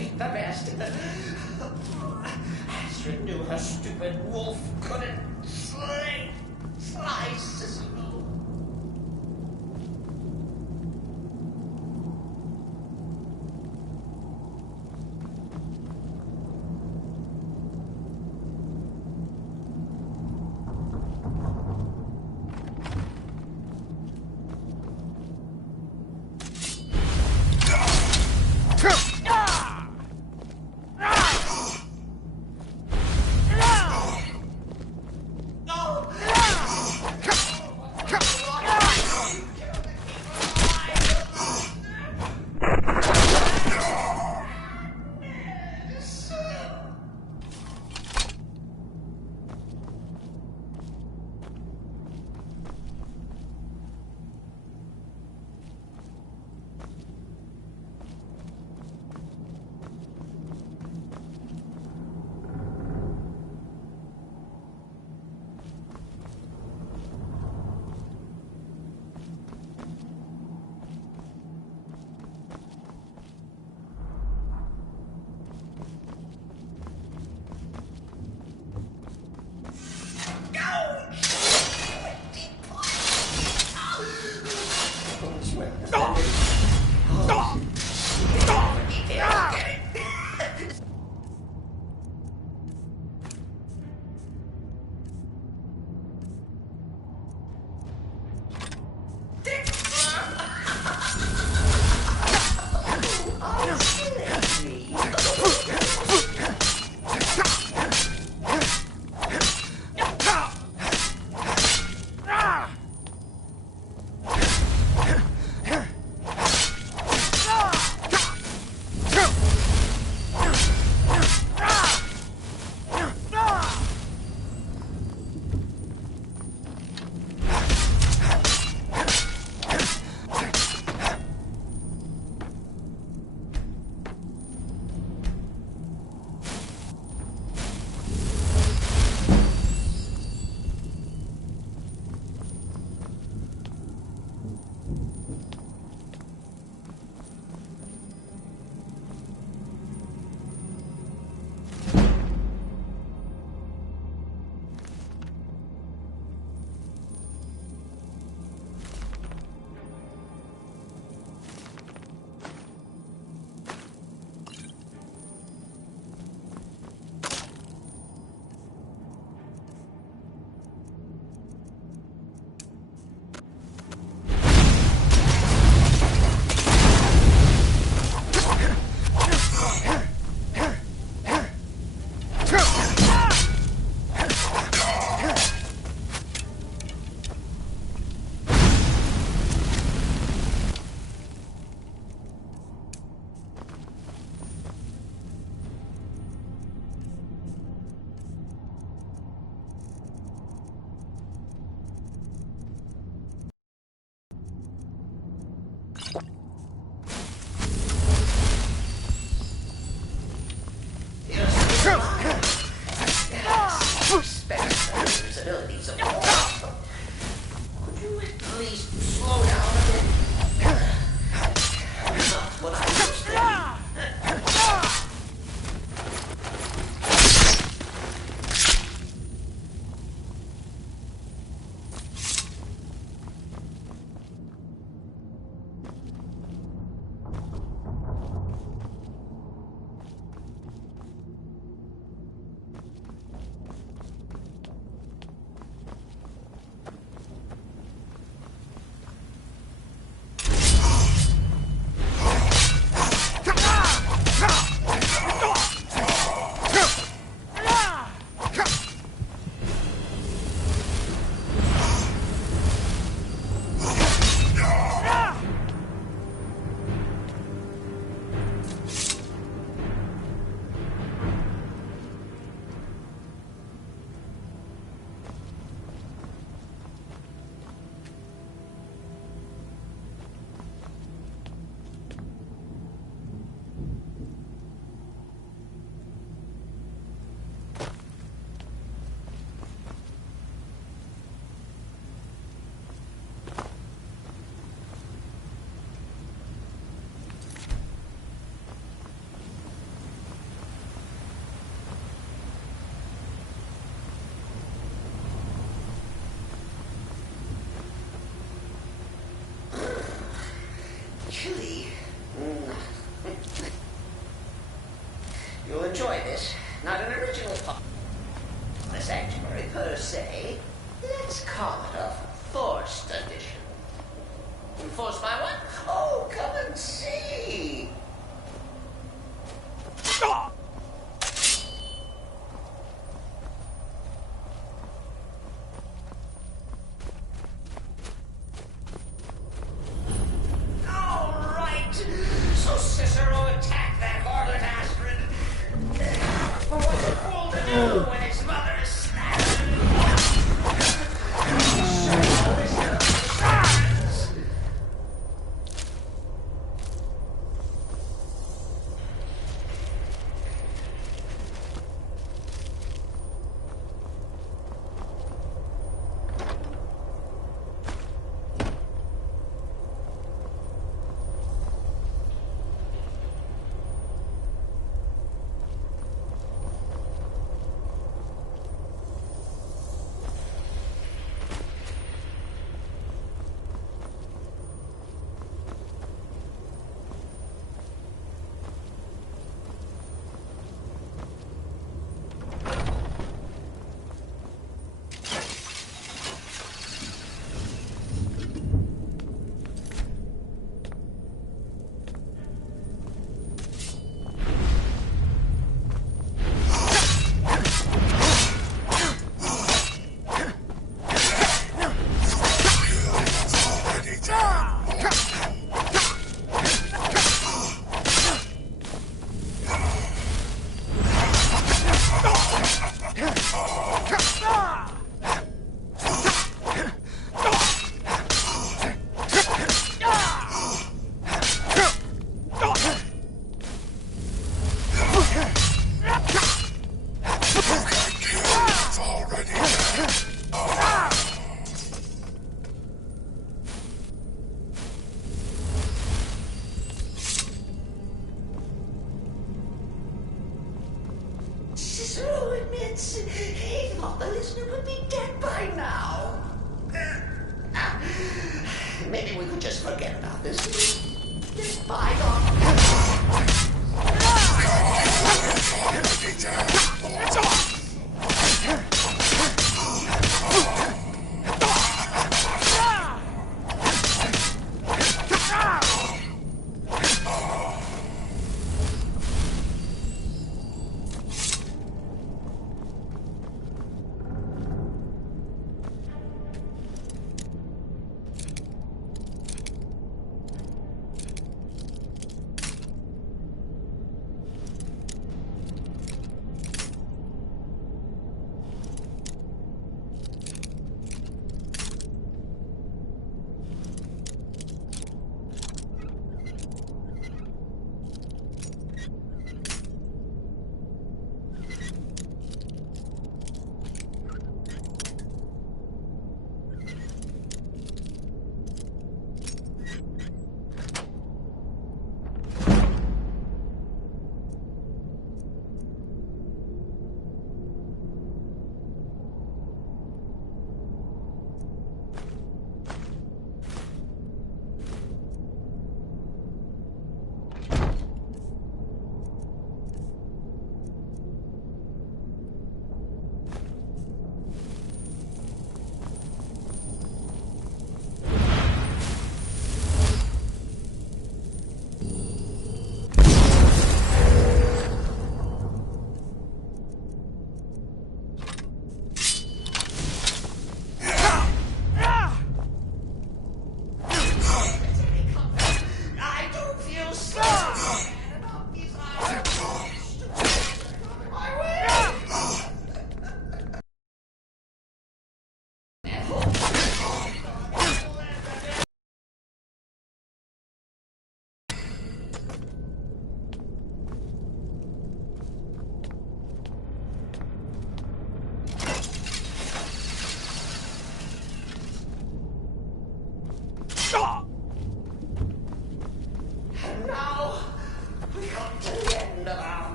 defeat the best. Astrid knew her stupid wolf couldn't slice Cicero. enforce my one? Oh, come and see. All right. So Cicero attacked that harlot Astrid. For what's a fool to do when his mother is slaughtered? Cicero admits he thought the listener would be dead by now. Maybe we could just forget about this. Just bygone.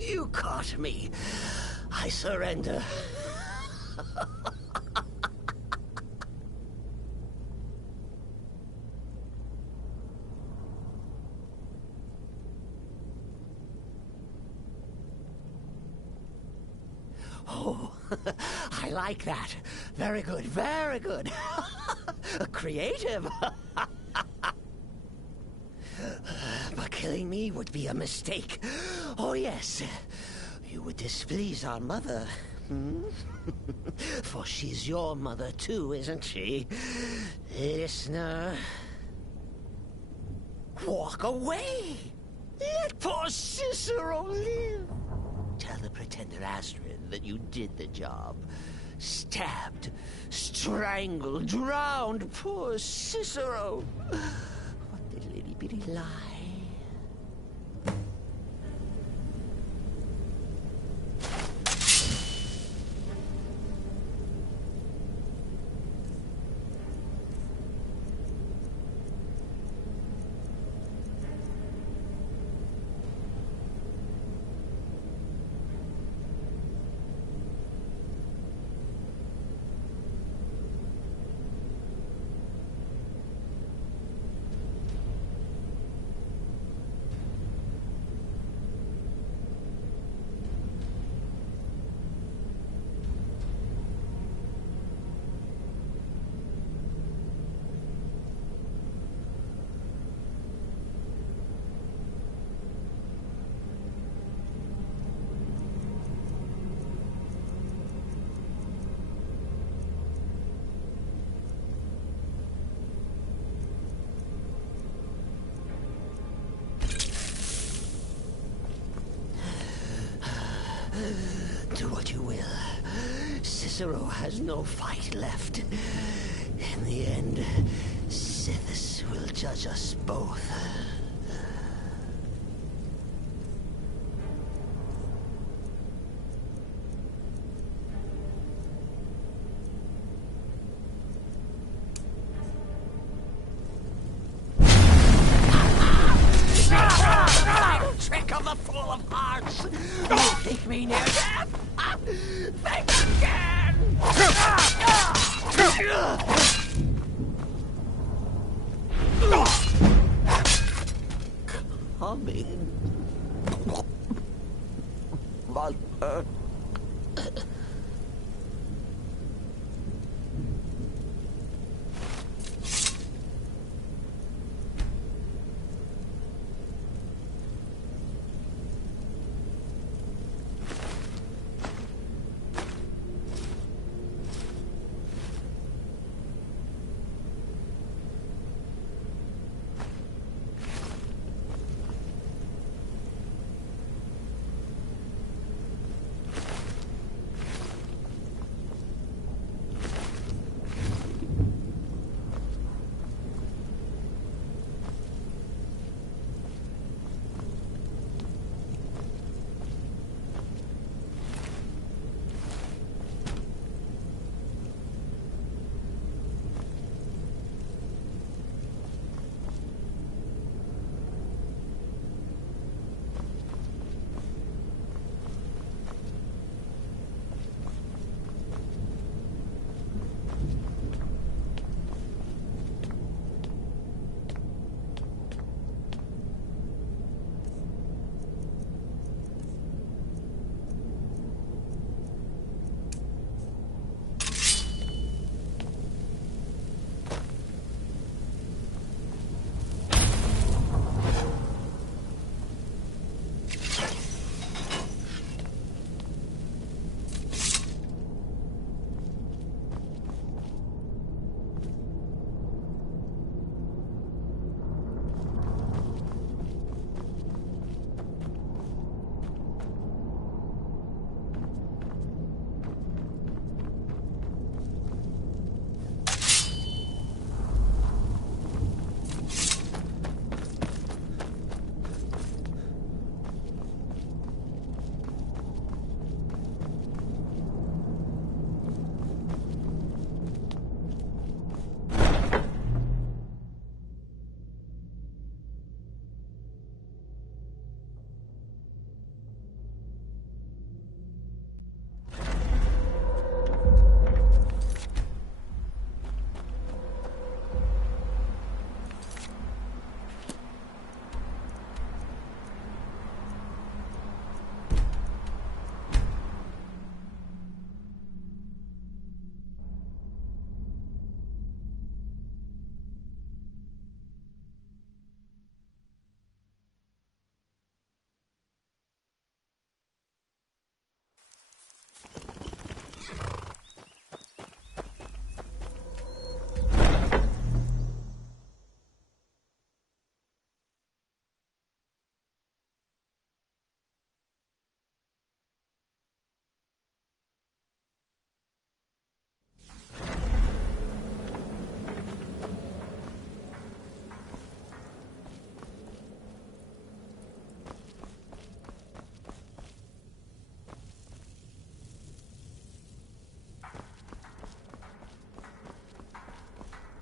You caught me. I surrender. Oh, I like that. Very good, very good. Creative. But killing me would be a mistake. Oh, yes. You would displease our mother. Hmm? For she's your mother, too, isn't she? Listener. Walk away. Let poor Cicero live. Tell the pretender Astrid that you did the job. Stabbed, strangled, drowned poor Cicero. What a little bitty lie. Do what you will. Cicero has no fight left. In the end, Sithis will judge us both. Trick of the Fool of Hearts! You think me near death? Think again! Coming. Mother.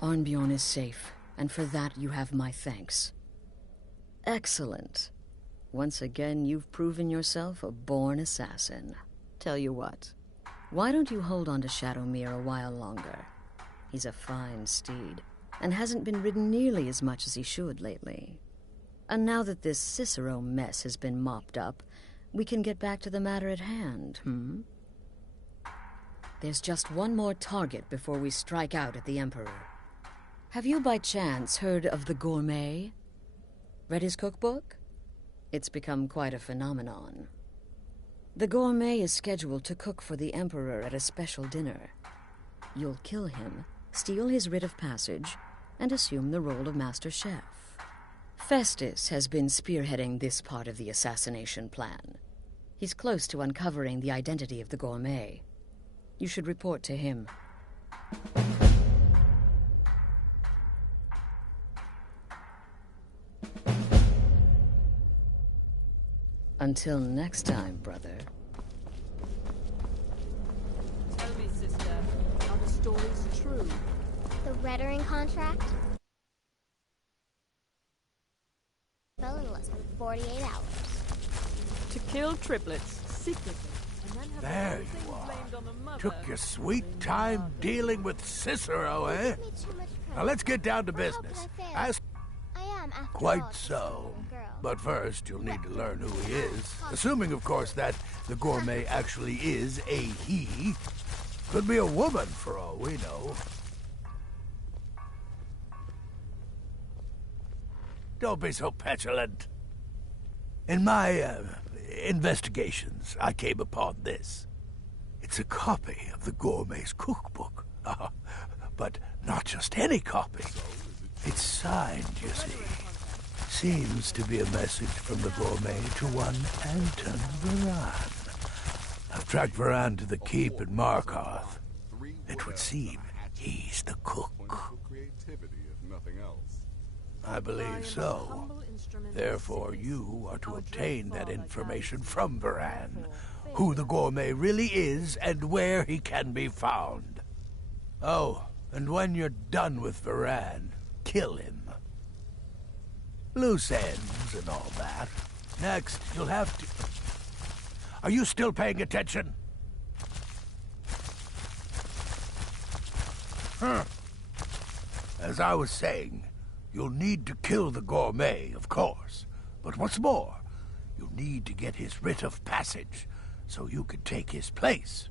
Arnbjorn is safe, and for that you have my thanks. Excellent. Once again, you've proven yourself a born assassin. Tell you what, why don't you hold on to Shadowmere a while longer? He's a fine steed, and hasn't been ridden nearly as much as he should lately. And now that this Cicero mess has been mopped up, we can get back to the matter at hand, There's just one more target before we strike out at the Emperor. Have you by chance heard of the Gourmet? Read his cookbook? It's become quite a phenomenon. The Gourmet is scheduled to cook for the Emperor at a special dinner. You'll kill him, steal his writ of passage, and assume the role of Master Chef. Festus has been spearheading this part of the assassination plan. He's close to uncovering the identity of the Gourmet. You should report to him. Until next time, brother. Tell me, sister, are the stories true? The Reddering contract? Fell in less than 48 hours. To kill triplets secretly, and then have There everything you are. blamed on the mother. Took your sweet time dealing with Cicero, eh? Give me too much credit. Now let's get down to Or how can business. I fail? As I am, after all, quite just a so. little girl. But first, you'll need to learn who he is. Assuming, of course, that the Gourmet actually is a he. Could be a woman, for all we know. Don't be so petulant. In my investigations, I came upon this. It's a copy of the Gourmet's cookbook. But not just any copy. It's signed, you see. Seems to be a message from the Gourmet to one Anton Varan. I've tracked Varan to the keep at Markarth. It would seem he's the cook. I believe so. Therefore, you are to obtain that information from Varan. Who the Gourmet really is and where he can be found. Oh, and when you're done with Varan, kill him. Loose ends and all that. Next, you'll have to... Are you still paying attention? As I was saying, you'll need to kill the Gourmet, of course. But what's more, you'll need to get his writ of passage, so you can take his place.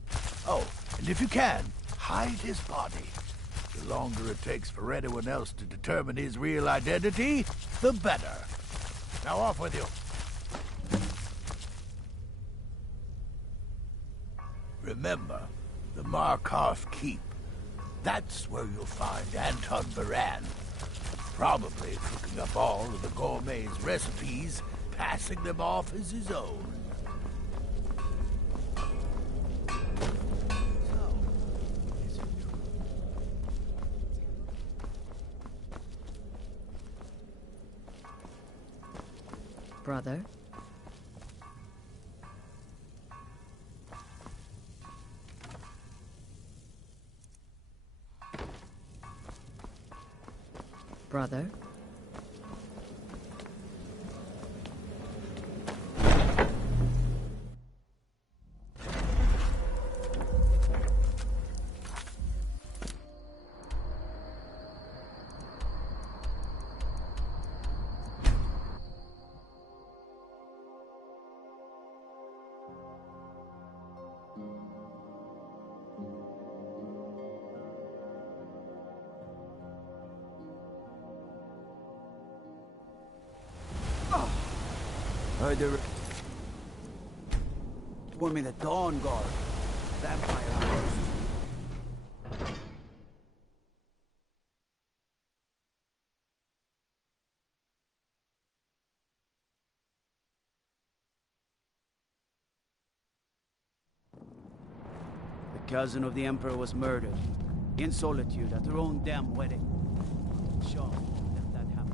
Oh, and if you can, hide his body. The longer it takes for anyone else to determine his real identity, the better. Now off with you. Remember, the Markarth Keep. That's where you'll find Anton Varan. Probably cooking up all of the Gourmet's recipes, passing them off as his own. Brother? Brother? Heard the... Warn me the Dawn Guard. Vampire host. The cousin of the Emperor was murdered. In solitude at her own damn wedding. Sure, let that happen.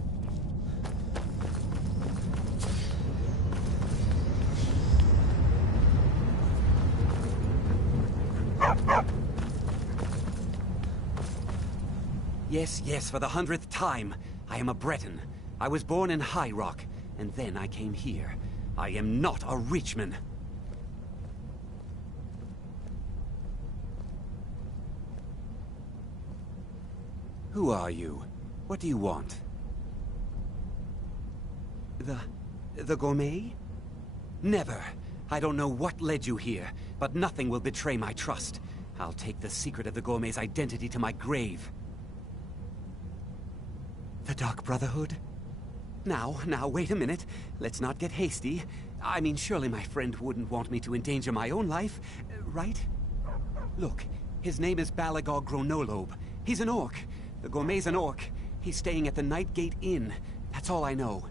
Yes, yes, for the 100th time. I am a Breton. I was born in High Rock, and then I came here. I am not a Richman. Who are you? What do you want? The gourmet? Never. I don't know what led you here, but nothing will betray my trust. I'll take the secret of the gourmet's identity to my grave. The Dark Brotherhood? Now, wait a minute. Let's not get hasty. I mean, surely my friend wouldn't want me to endanger my own life, right? Look, his name is Balagog Gronolobe. He's an orc. The gourmet's an orc. He's staying at the Nightgate Inn. That's all I know.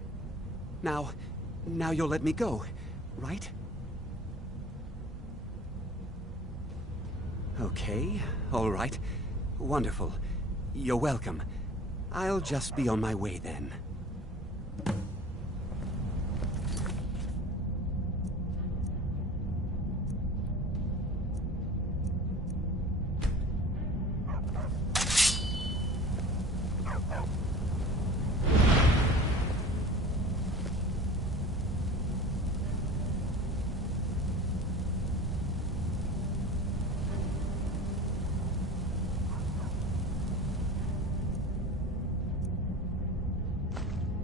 Now you'll let me go, right? Okay, all right. Wonderful. You're welcome. I'll just be on my way then.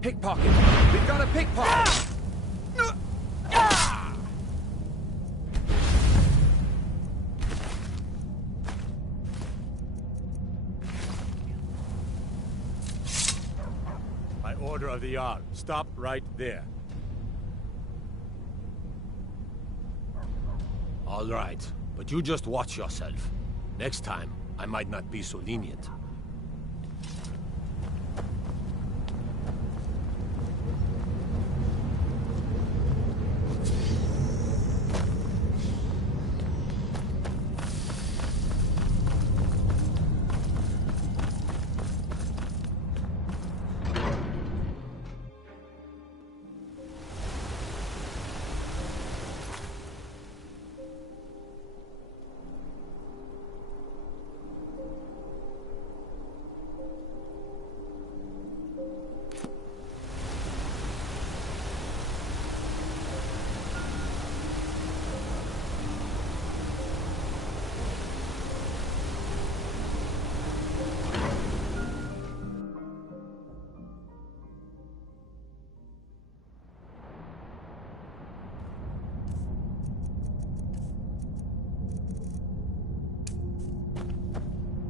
Pickpocket! We've got a pickpocket! By order of the Jarl, stop right there. All right, but you just watch yourself. Next time, I might not be so lenient.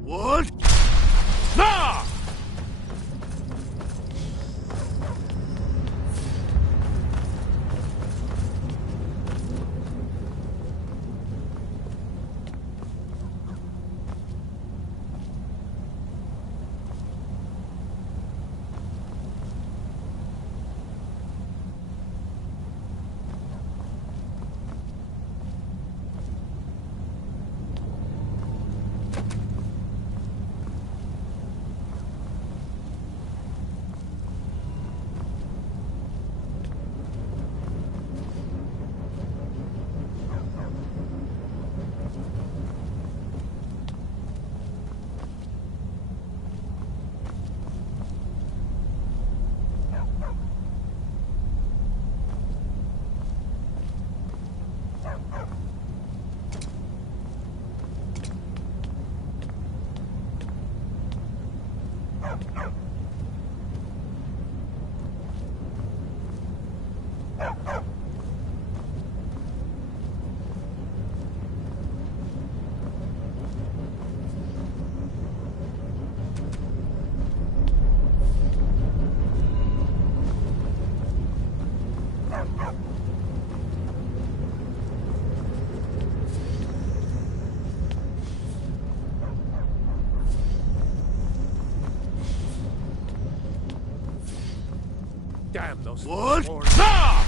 What? Ah! Damn those... What? horns. Ah!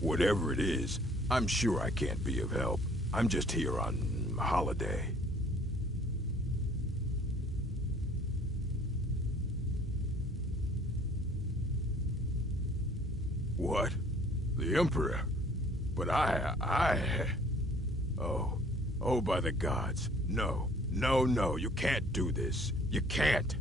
Whatever it is, I'm sure I can't be of help. I'm just here on holiday. What? The Emperor? But Oh, by the gods. No, you can't do this. You can't.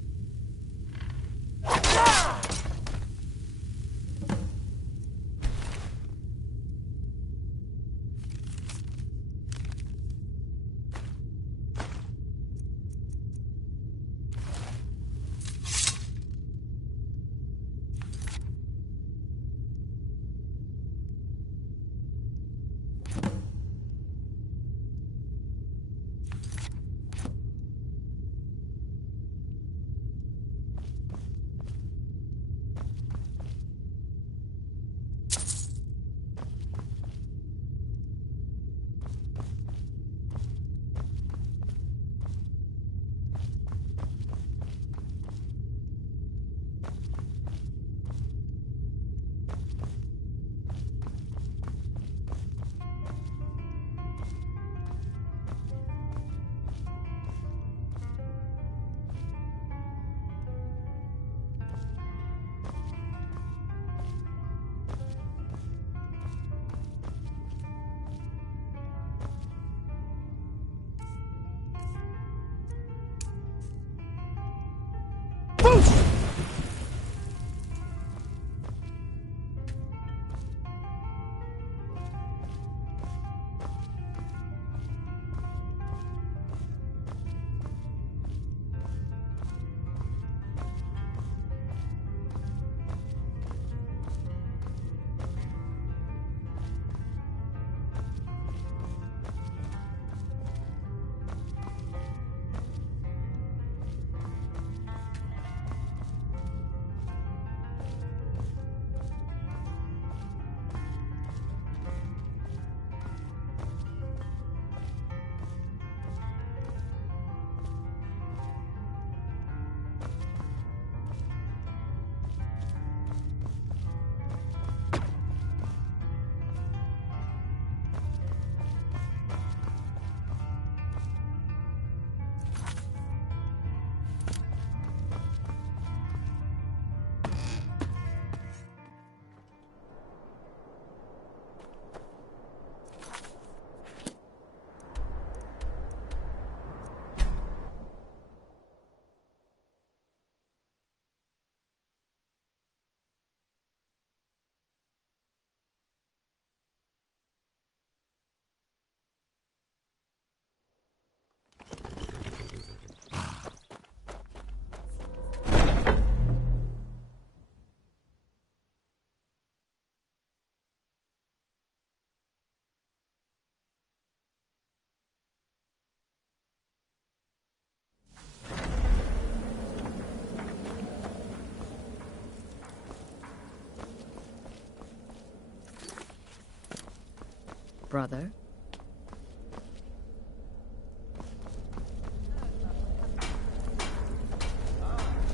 Brother?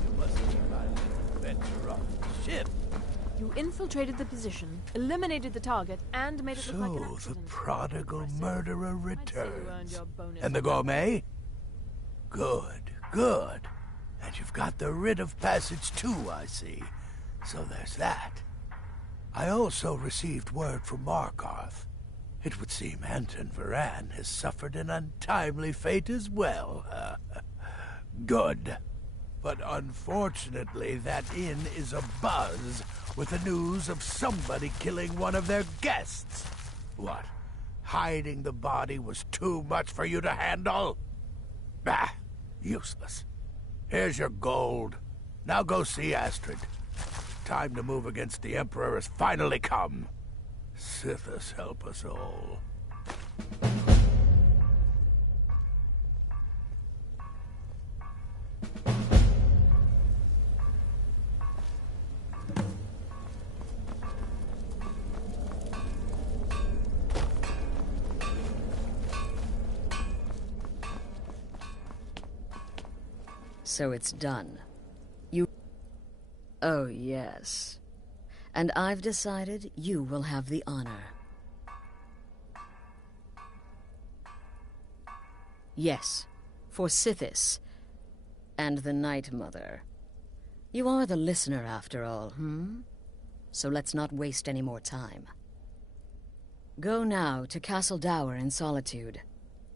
You must be my adventure on the ship. You infiltrated the position, eliminated the target, and made it look like an So, the accident. prodigal murderer I'd say you earned returns. your bonus. And the gourmet? Good, good. And you've got the writ of passage too, I see. So there's that. I also received word from Markarth. It would seem Anton Varan has suffered an untimely fate as well. Good. But unfortunately, that inn is abuzz with the news of somebody killing one of their guests. What? Hiding the body was too much for you to handle? Bah! Useless. Here's your gold. Now go see Astrid. Time to move against the Emperor has finally come. Sithis help us all. So it's done. You... Oh, yes. And I've decided you will have the honor. Yes, for Sithis and the Night Mother. You are the listener, after all, So let's not waste any more time. Go now to Castle Dower in Solitude.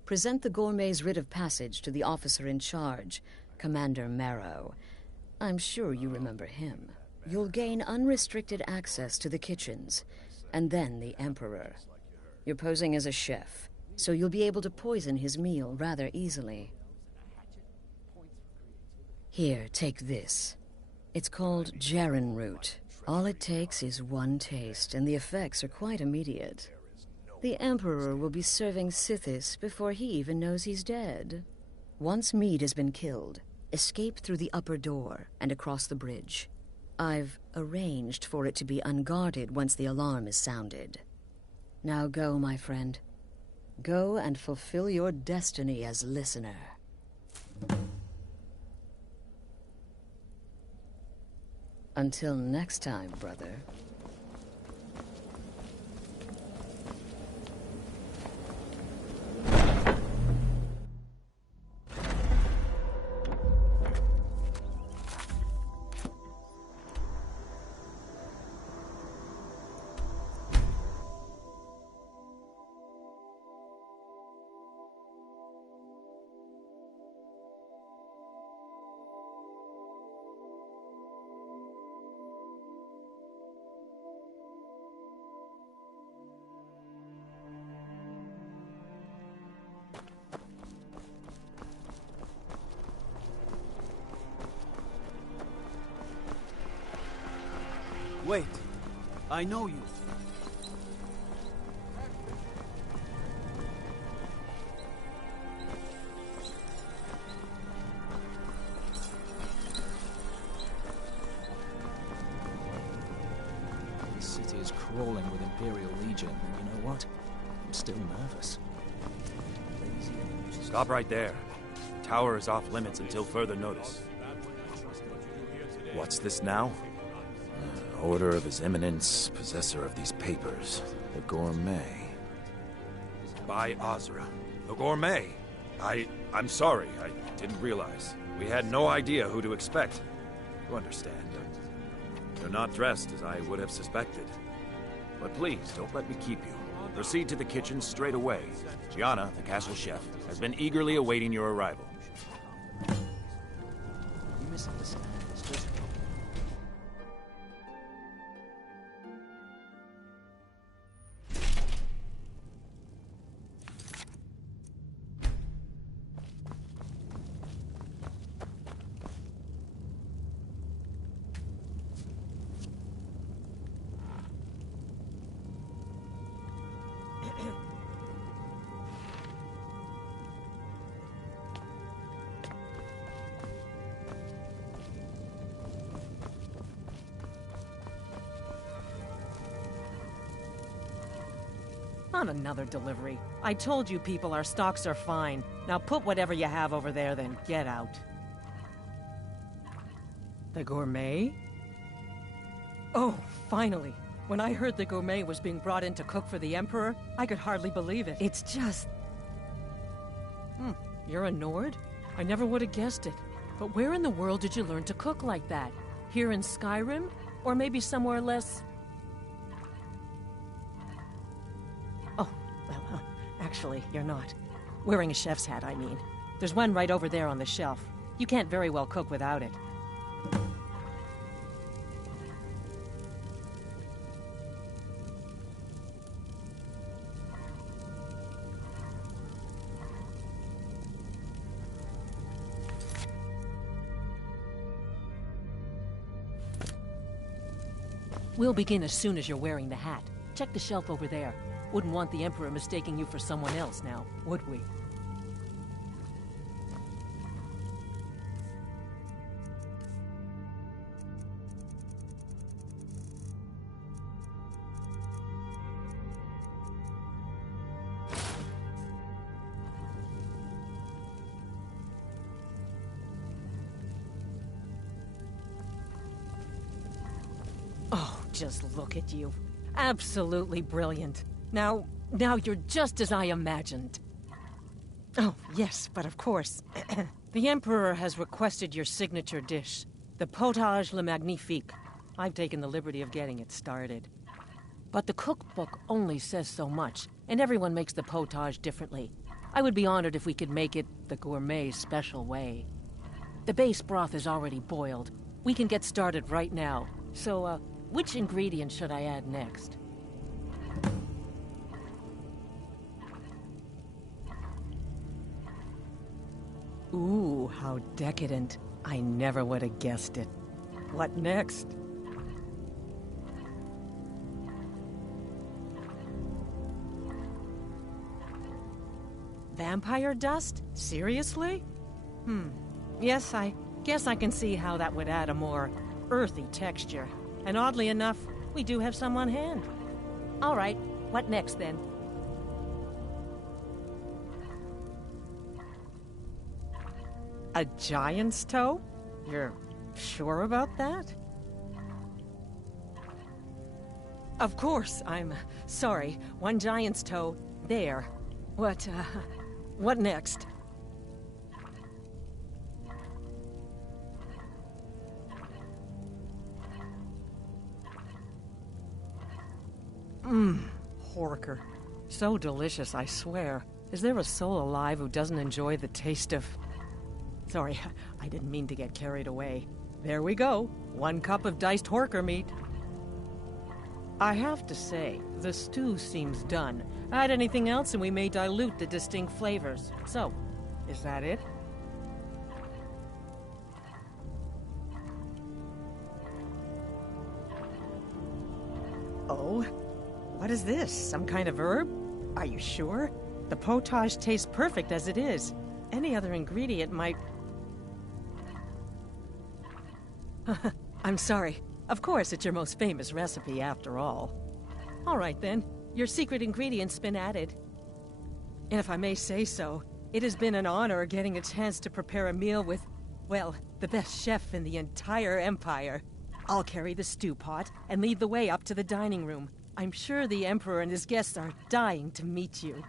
Present the Gourmet's writ of passage to the officer in charge, Commander Marrow. I'm sure you remember him. You'll gain unrestricted access to the kitchens, and then the Emperor. You're posing as a chef, so you'll be able to poison his meal rather easily. Here, take this. It's called Jaren root. All it takes is one taste, and the effects are quite immediate. The Emperor will be serving Sithis before he even knows he's dead. Once Mead has been killed, escape through the upper door and across the bridge. I've arranged for it to be unguarded once the alarm is sounded. Now go, my friend. Go and fulfill your destiny as listener. Until next time, brother. Wait. I know you. This city is crawling with Imperial Legion, and you know what? I'm still nervous. Stop right there. The tower is off limits until further notice. What's this now? Order of His Eminence, possessor of these papers, the Gourmet. By Azra. The Gourmet? I'm sorry, I didn't realize. We had no idea who to expect. You understand. You're not dressed as I would have suspected. But please, don't let me keep you. Proceed to the kitchen straight away. Gianna, the castle chef, has been eagerly awaiting your arrival. You misunderstand. Not another delivery. I told you people our stocks are fine. Now put whatever you have over there, then get out. The Gourmet? Oh, finally. When I heard the Gourmet was being brought in to cook for the Emperor, I could hardly believe it. It's just... You're a Nord? I never would have guessed it. But where in the world did you learn to cook like that? Here in Skyrim? Or maybe somewhere less... Actually, you're not. Wearing a chef's hat, I mean. There's one right over there on the shelf. You can't very well cook without it. We'll begin as soon as you're wearing the hat. Check the shelf over there. Wouldn't want the Emperor mistaking you for someone else now, would we? Oh, just look at you. Absolutely brilliant. Now you're just as I imagined. Oh, yes, but of course. The Emperor has requested your signature dish, the potage le magnifique. I've taken the liberty of getting it started. But the cookbook only says so much, and everyone makes the potage differently. I would be honored if we could make it the gourmet special way. The base broth is already boiled. We can get started right now. So, which ingredient should I add next? Ooh, how decadent. I never would have guessed it. What next? Vampire dust? Seriously? Yes, I guess I can see how that would add a more earthy texture. And oddly enough, we do have some on hand. All right, what next then? A giant's toe? You're sure about that? Of course, I'm sorry. One giant's toe, there. What next? Horker. So delicious, I swear. Is there a soul alive who doesn't enjoy the taste of... Sorry, I didn't mean to get carried away. There we go. 1 cup of diced horker meat. I have to say, the stew seems done. Add anything else and we may dilute the distinct flavors. So, is that it? Oh? What is this? Some kind of herb? Are you sure? The potage tastes perfect as it is. Any other ingredient might... I'm sorry. Of course, it's your most famous recipe after all. All right then, your secret ingredient's been added. And if I may say so, it has been an honor getting a chance to prepare a meal with, well, the best chef in the entire Empire. I'll carry the stew pot and lead the way up to the dining room. I'm sure the Emperor and his guests are dying to meet you.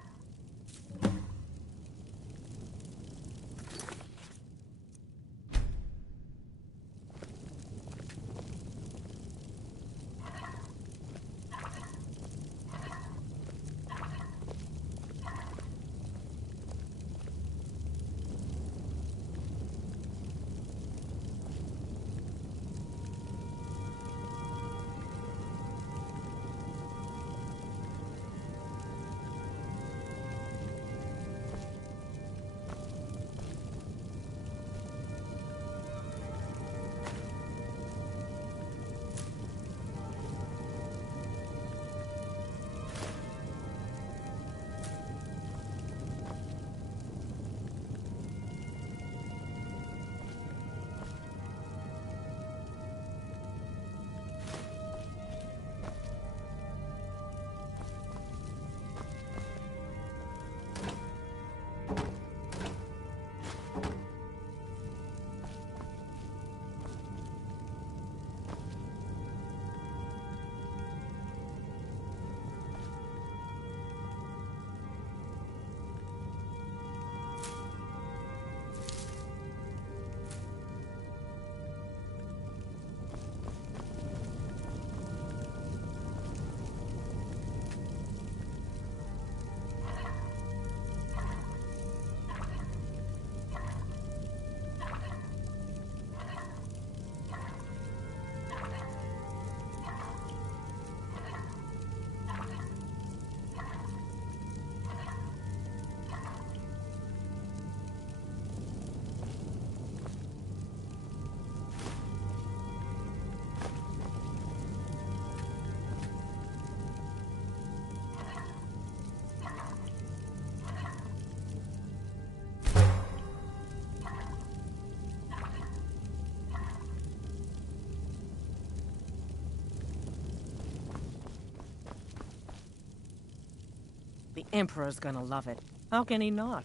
The Emperor's gonna love it. How can he not?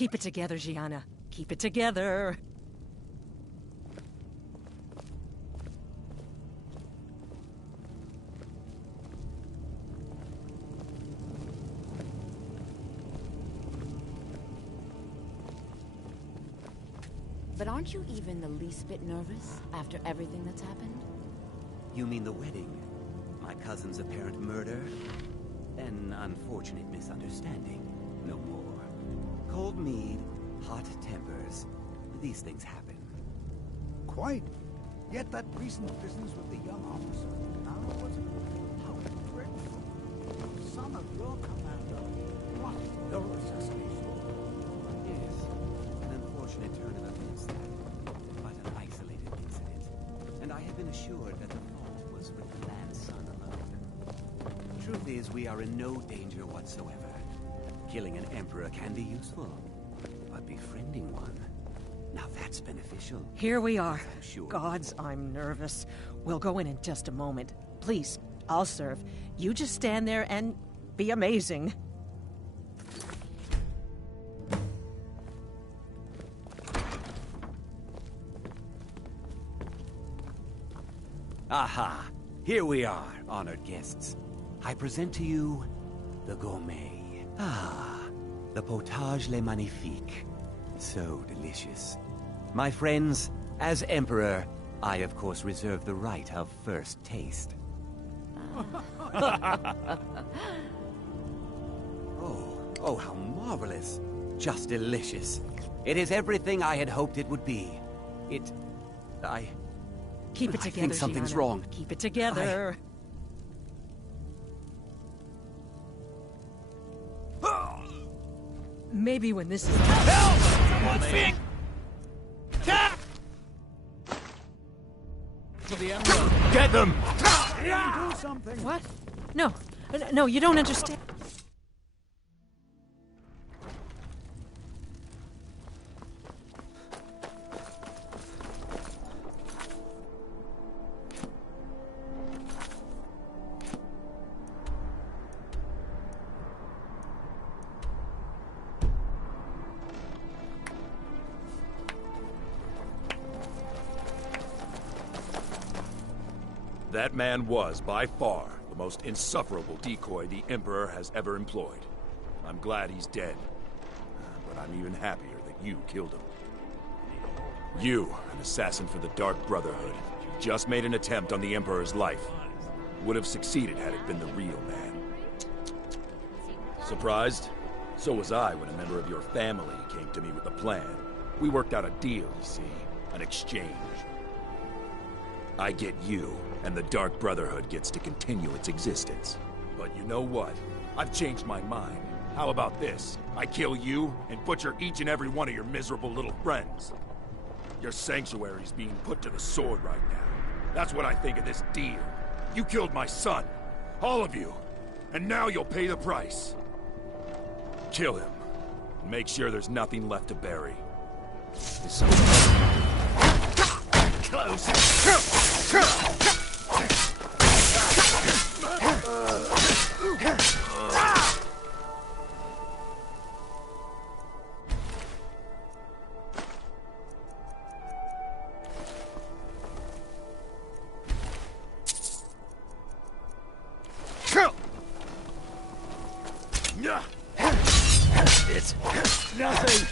Keep it together, Gianna. Keep it together. But aren't you even the least bit nervous after everything that's happened? You mean the wedding? My cousin's apparent murder? An unfortunate misunderstanding. No more. Cold mead, hot tempers. These things happen. Quite. Yet that recent business with the young officer, now wasn't it? How dreadful. Son of your commander. What? Your assassination. Yes. An unfortunate turn of events, that. But an isolated incident. And I have been assured that the fault was with the land's son alone. Truth is, we are in no danger whatsoever. Killing an emperor can be useful, but befriending one, now that's beneficial. Here we are. I'm sure. Gods, I'm nervous. We'll go in just a moment. Please, I'll serve. You just stand there and be amazing. Aha! Here we are, honored guests. I present to you the gourmet. Ah, the potage le magnifique. So delicious. My friends, as Emperor, I of course reserve the right of first taste. Oh, how marvelous. Just delicious. It is everything I had hoped it would be. Keep it together, I think something's Gianna. wrong. Keep it together. Maybe when this is... Help! Speak! To the Emperor. Get them! Do something. What? No. No, you don't understand. That man was, by far, the most insufferable decoy the Emperor has ever employed. I'm glad he's dead. But I'm even happier that you killed him. You, an assassin for the Dark Brotherhood, just made an attempt on the Emperor's life. Would have succeeded had it been the real man. Surprised? So was I when a member of your family came to me with a plan. We worked out a deal, you see. An exchange. I get you, and the Dark Brotherhood gets to continue its existence. But you know what? I've changed my mind. How about this? I kill you, and butcher each and every one of your miserable little friends. Your sanctuary's being put to the sword right now. That's what I think of this deal. You killed my son. All of you. And now you'll pay the price. Kill him. And make sure there's nothing left to bury. Close. It's nothing.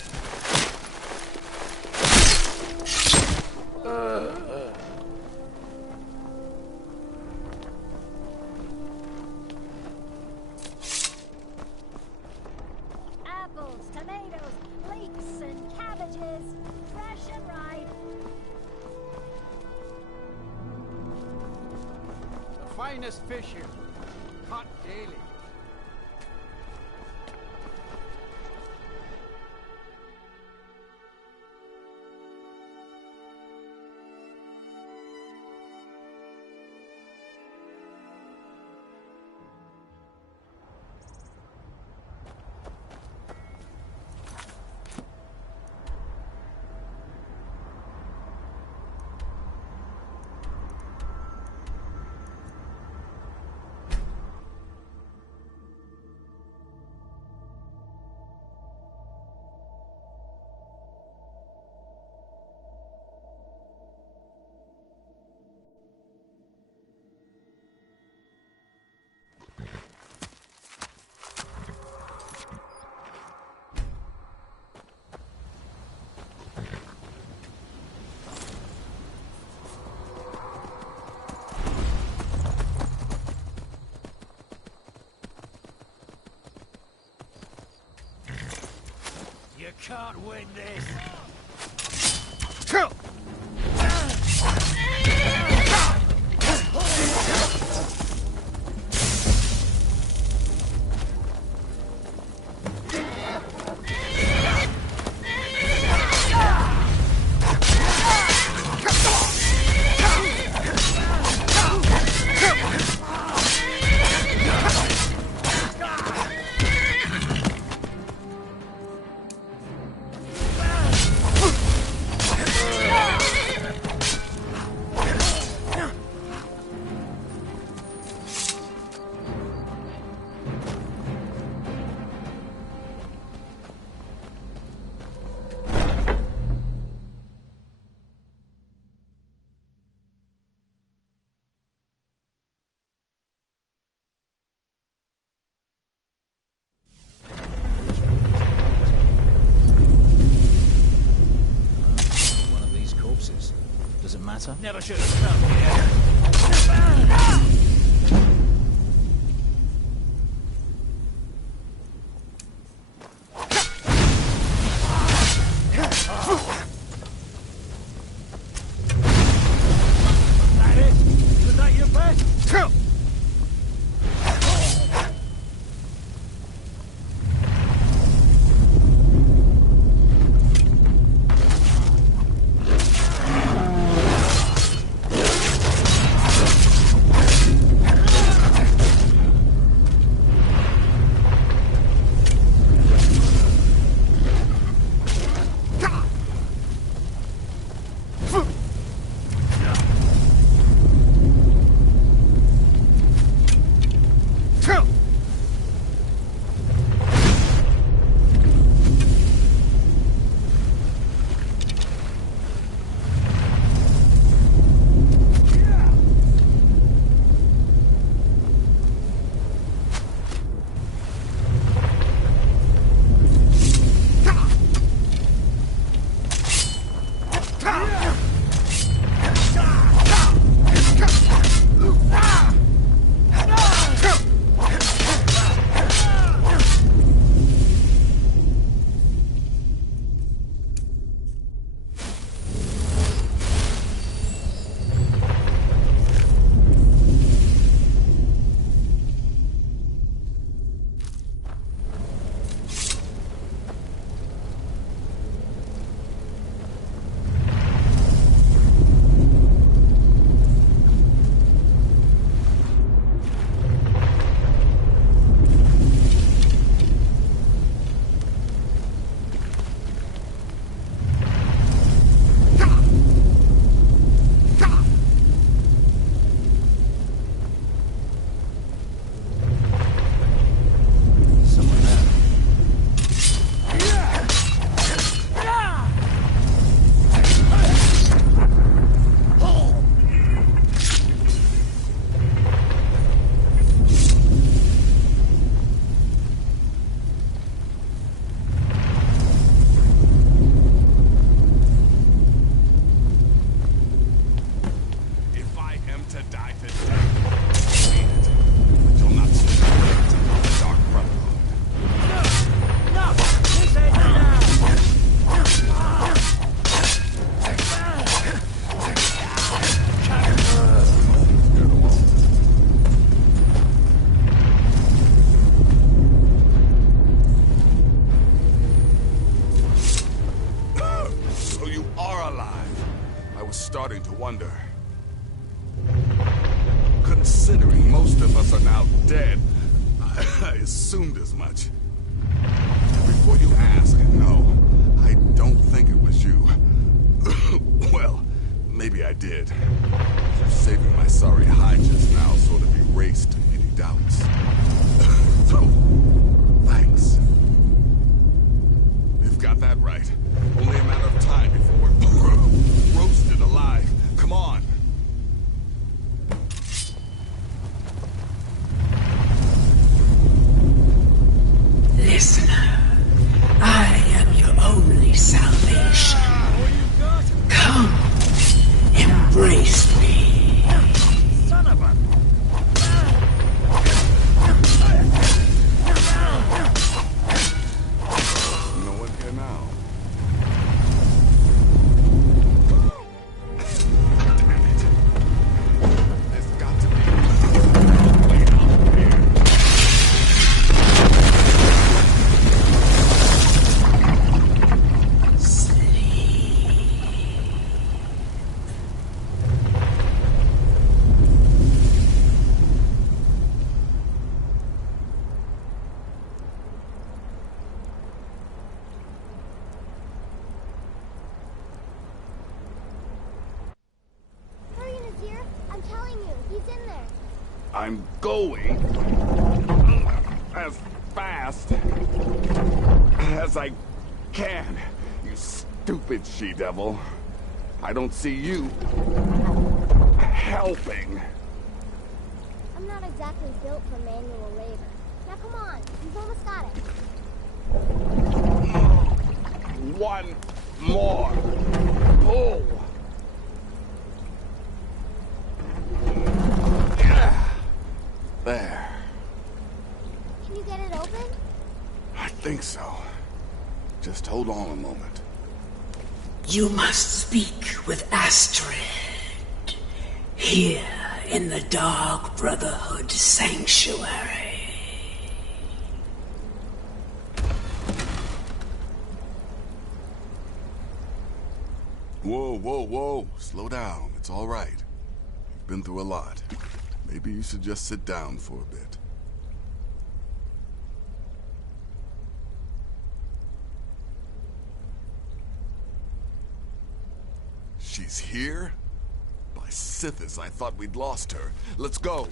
Apples, tomatoes, leeks, and cabbages, fresh and ripe. The finest fish here, caught daily. can't win this. Does it matter? Never should have come here. That it? Was that your best? Starting to wonder. Considering most of us are now dead, I assumed as much. Before you ask, no, I don't think it was you. Well, maybe I did. Saving my sorry hide just now sort of erased any doubts. So, thanks. You've got that right. Only a matter of time before we're roasted alive. Come on. Listener, I am your only salvation. Come, embrace me. Son of a... No one here now. I'm going as fast as I can, you stupid she-devil. I don't see you helping. I'm not exactly built for manual labor. Now come on, you've almost got it. One more pull. There. Can you get it open? I think so. Just hold on a moment. You must speak with Astrid. Here in the Dark Brotherhood Sanctuary. Whoa, whoa, whoa. Slow down. It's all right. You've been through a lot. Maybe you should just sit down for a bit. She's here? By Sithis, I thought we'd lost her. Let's go.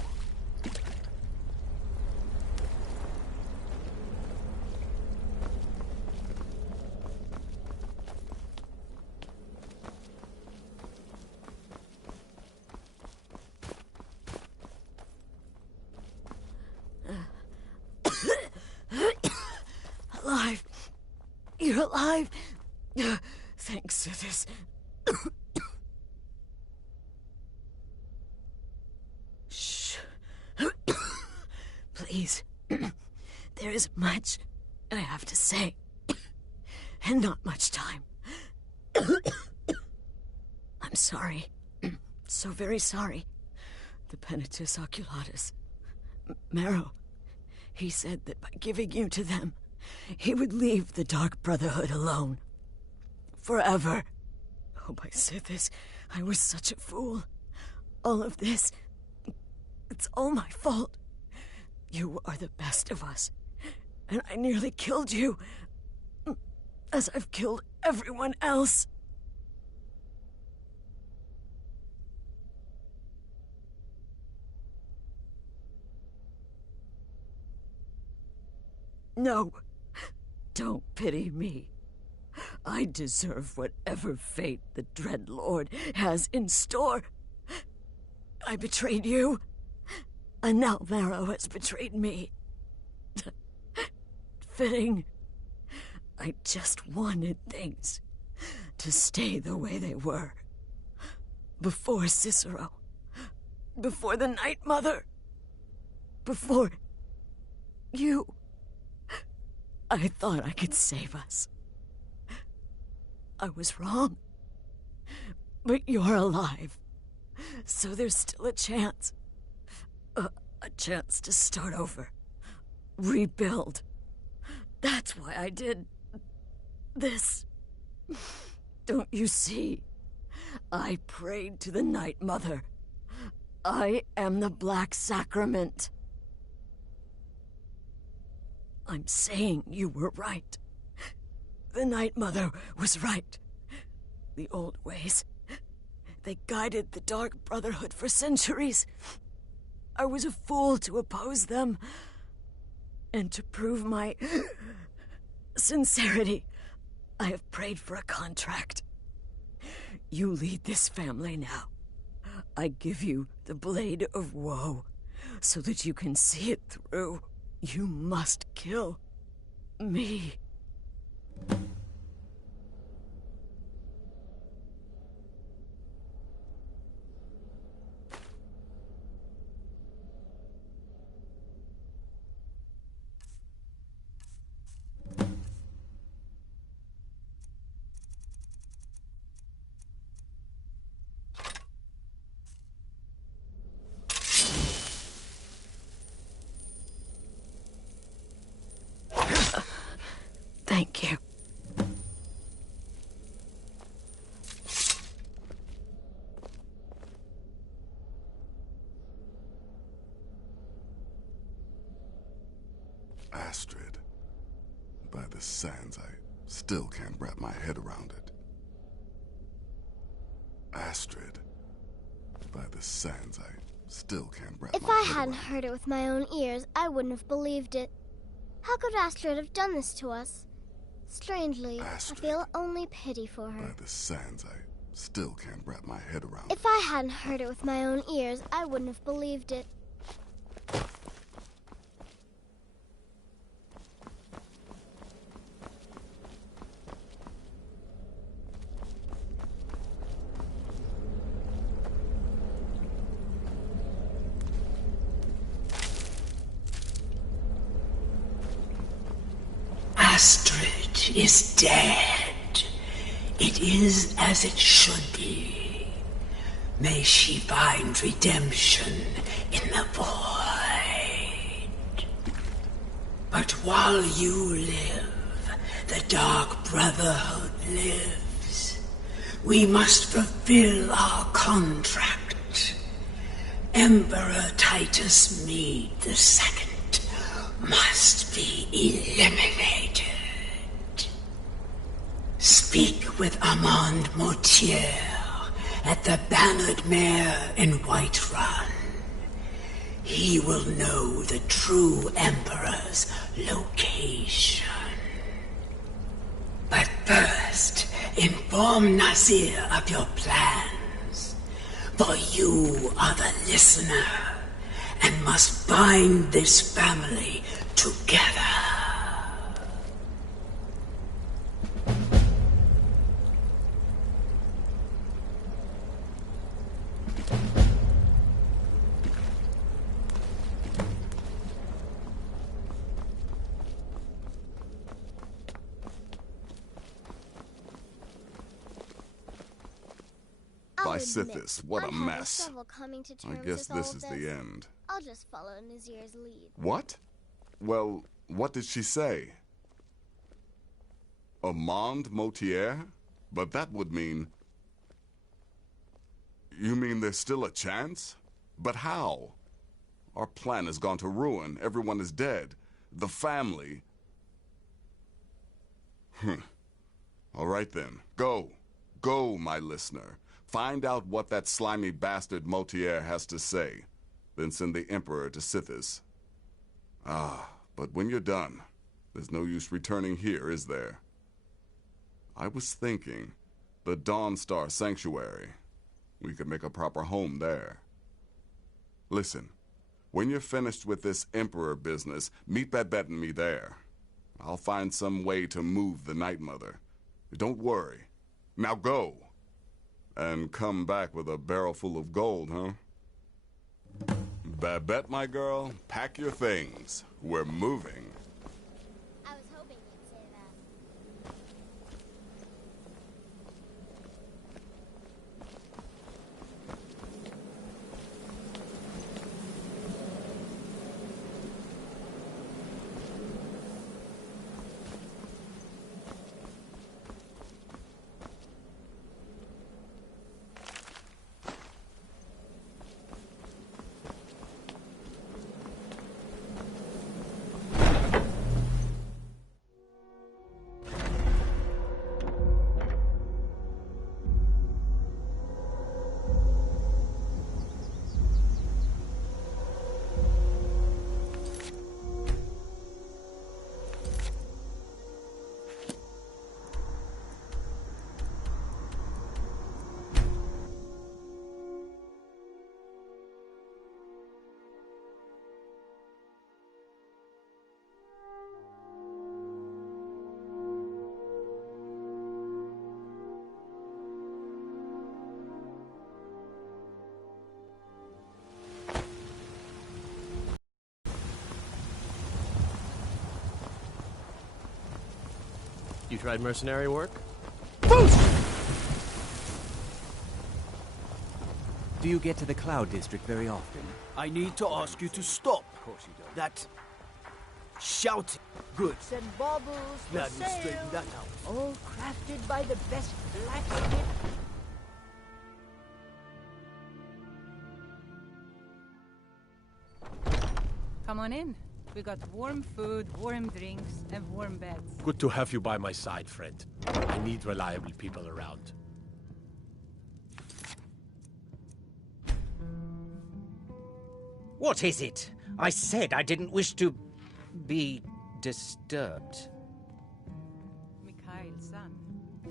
Alive. You're alive. Thanks to this. Shh. Please. There is much I have to say. And not much time. I'm sorry. So very sorry. The Penitus Oculatus. Marrow. He said that by giving you to them, he would leave the Dark Brotherhood alone. Forever. Oh, by Sithis, I was such a fool. All of this, it's all my fault. You are the best of us, and I nearly killed you, as I've killed everyone else. No, don't pity me. I deserve whatever fate the Dread Lord has in store. I betrayed you, and now Marrow has betrayed me. Fitting. I just wanted things to stay the way they were. Before Cicero. Before the Night Mother. Before you. I thought I could save us. I was wrong. But you're alive. So there's still a chance. A chance to start over. Rebuild. That's why I did this. Don't you see? I prayed to the Night Mother. I am the Black Sacrament. I'm saying you were right. The Night Mother was right. The old ways, they guided the Dark Brotherhood for centuries. I was a fool to oppose them. And to prove my sincerity, I have prayed for a contract. You lead this family now. I give you the Blade of Woe, so that you can see it through. You must kill me. Thank you. Astrid. By the sands, I still can't wrap my head around it. Astrid. By the sands, I Still can't wrap If my I head hadn't around. heard it with my own ears, I wouldn't have believed it. How could Astrid have done this to us? Strangely, Astrid. I feel only pity for her. By the sands, I still can't wrap my head around. If I hadn't heard it with my own ears, I wouldn't have believed it. Astrid is dead. It is as it should be. May she find redemption in the void. But while you live, the Dark Brotherhood lives. We must fulfill our contract. Emperor Titus Mede II must be eliminated. Speak with Armand Mortier at the Bannered Mare in Whiterun. He will know the true Emperor's location. But first, inform Nazir of your plans. For you are the listener and must bind this family together. By Sithis, what a mess. I guess this is the the end. I'll just follow Nazir's lead. What? Well, what did she say? Armand Mortier? But that would mean... You mean there's still a chance? But how? Our plan has gone to ruin. Everyone is dead. The family... All right then. Go. Go, my listener. Find out what that slimy bastard Mortier has to say. Then send the Emperor to Sithis. Ah, but when you're done, there's no use returning here, is there? I was thinking, the Dawnstar Sanctuary. We could make a proper home there. Listen, when you're finished with this Emperor business, meet Babette and me there. I'll find some way to move the Night Mother. Don't worry. Now go. And come back with a barrel full of gold, huh? Babette, my girl, pack your things. We're moving. I was hoping you'd say that. You tried mercenary work? Do you get to the Cloud District very often? I need to ask you to stop. Of course you don't. That shouting. Good. And baubles for Glad we sale. straightened that out. All crafted by the best blacksmith. Come on in. We got warm food, warm drinks, and warm beds. Good to have you by my side, friend. I need reliable people around. What is it? I said I didn't wish to be disturbed. Mikhail, son,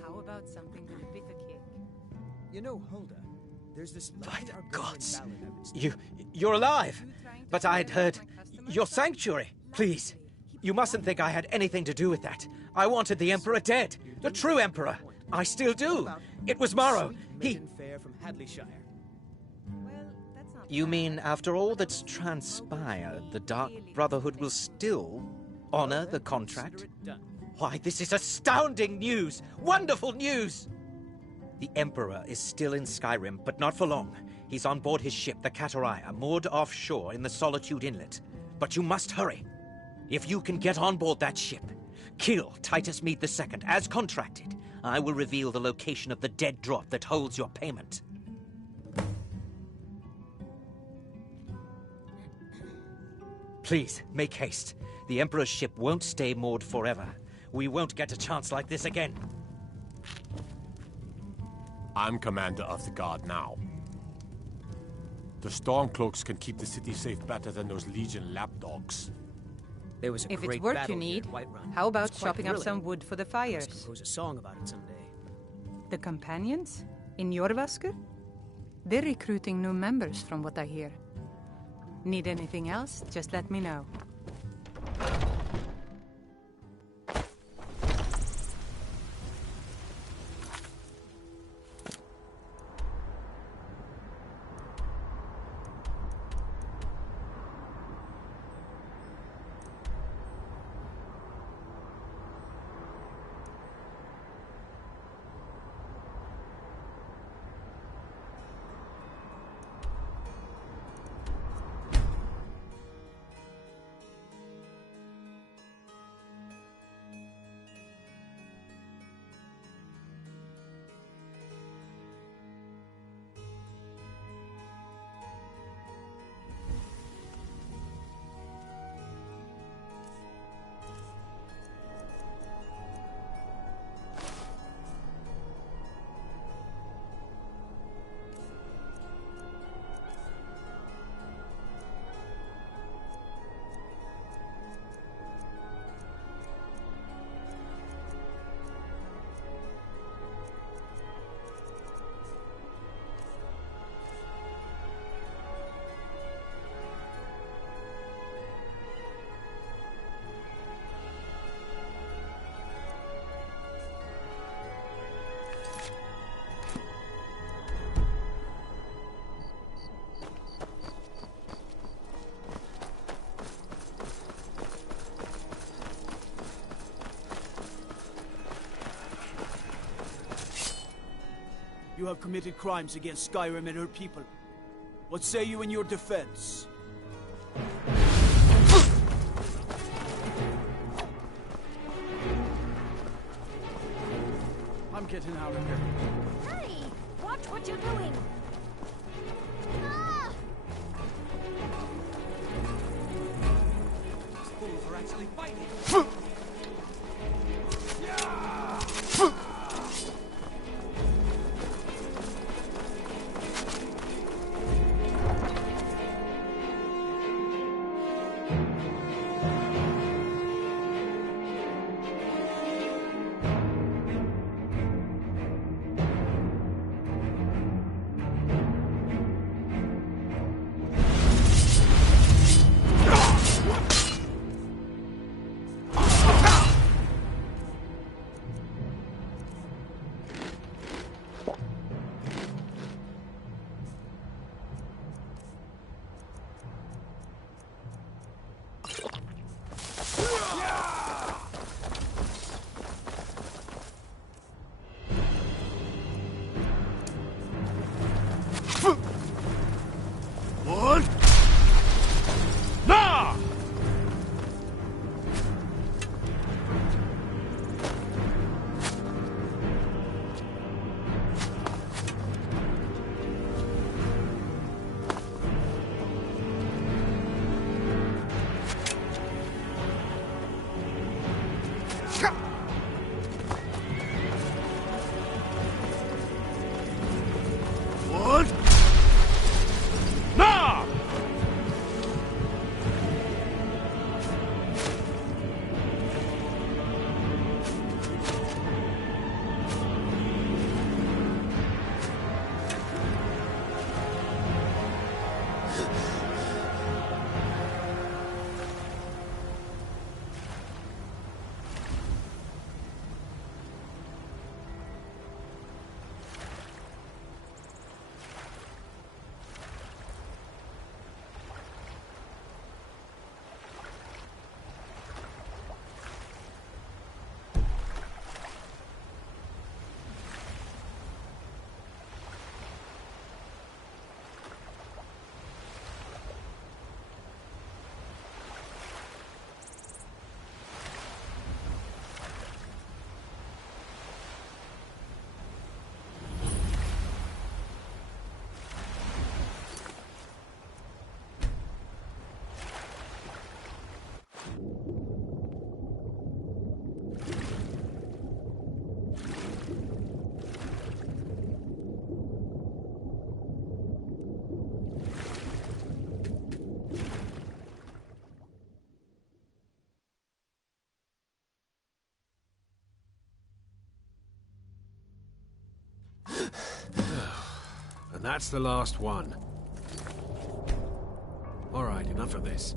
how about something with a bitter kick? You know, Hulda, there's this... By the gods! You're alive! But I'd heard... Your sanctuary! Please, you mustn't think I had anything to do with that. I wanted the Emperor dead. The true Emperor. I still do. It was Morrow. He... You mean, after all that's transpired, the Dark Brotherhood will still honor the contract? Why, this is astounding news! Wonderful news! The Emperor is still in Skyrim, but not for long. He's on board his ship, the K.O.T.T, moored offshore in the Solitude Inlet. But you must hurry. If you can get on board that ship, kill Titus Mead II, as contracted, I will reveal the location of the dead drop that holds your payment. Please, make haste. The Emperor's ship won't stay moored forever. We won't get a chance like this again. I'm commander of the guard now. The Stormcloaks can keep the city safe better than those Legion lapdogs. There was a If great it's work battle you need, here at Whiterun. how about It's quite chopping up thrilling. some wood for the Let's fires? compose a song about it someday. The companions? In Jorvasker? They're recruiting new members from what I hear. Need anything else? Just let me know. You have committed crimes against Skyrim and her people. What say you in your defense? I'm getting out of here. Hey! Watch what you're doing! These fools are actually fighting. that's the last one. Alright, enough of this.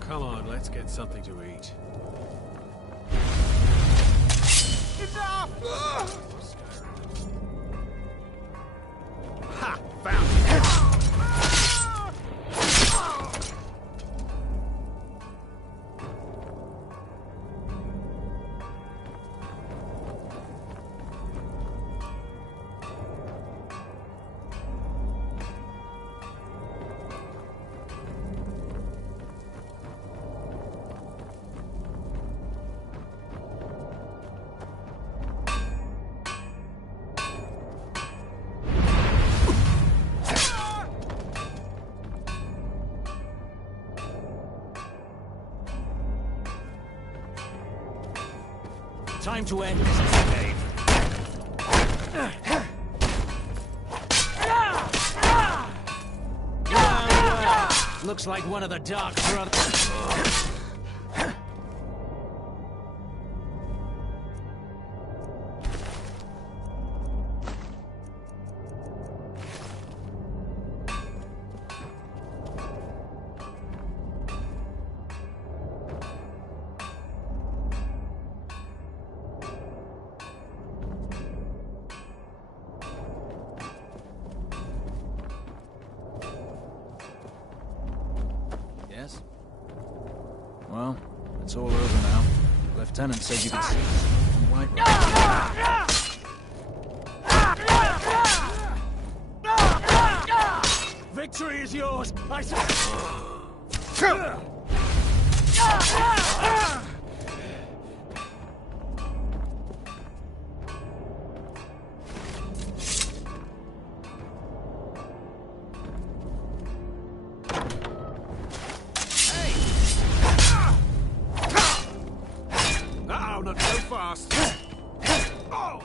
Come on, let's get something to eat. Ha! Found it! Time to end this game. Looks like one of the Dark Brothers. Yes? Well, it's all over now. Lieutenant said you could see white. Victory is yours! I Uh-oh, not so fast. Oh!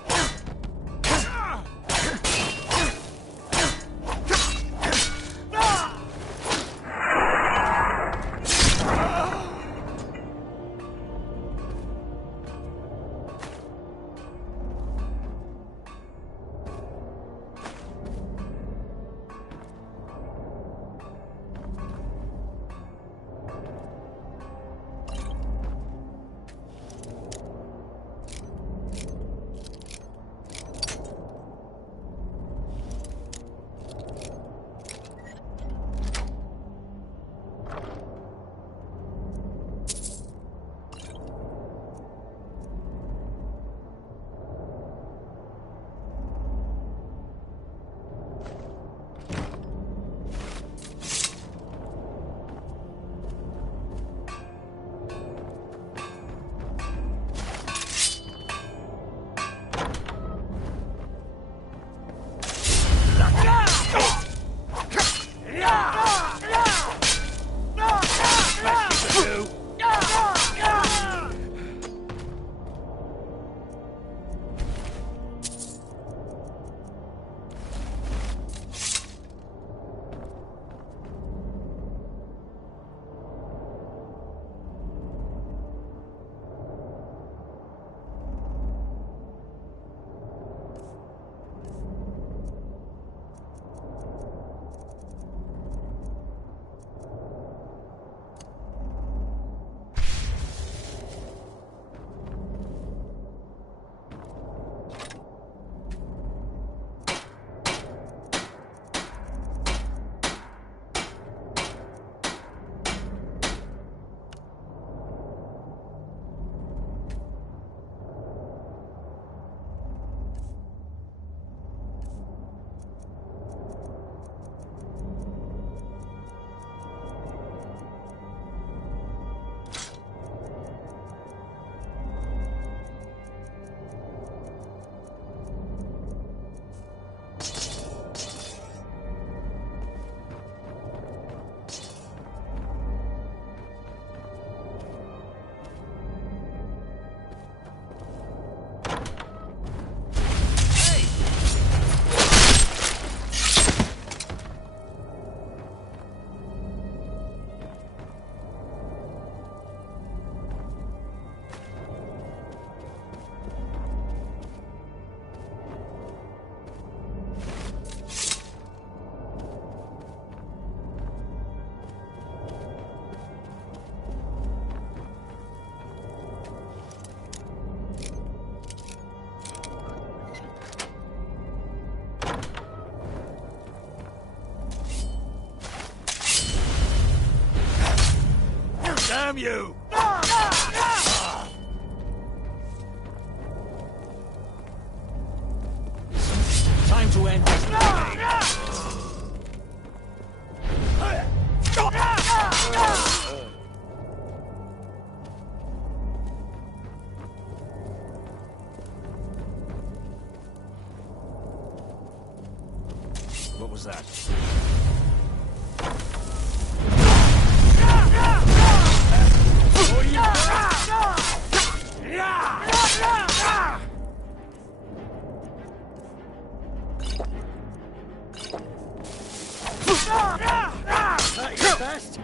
Damn you! Time to end this. What was that? Best.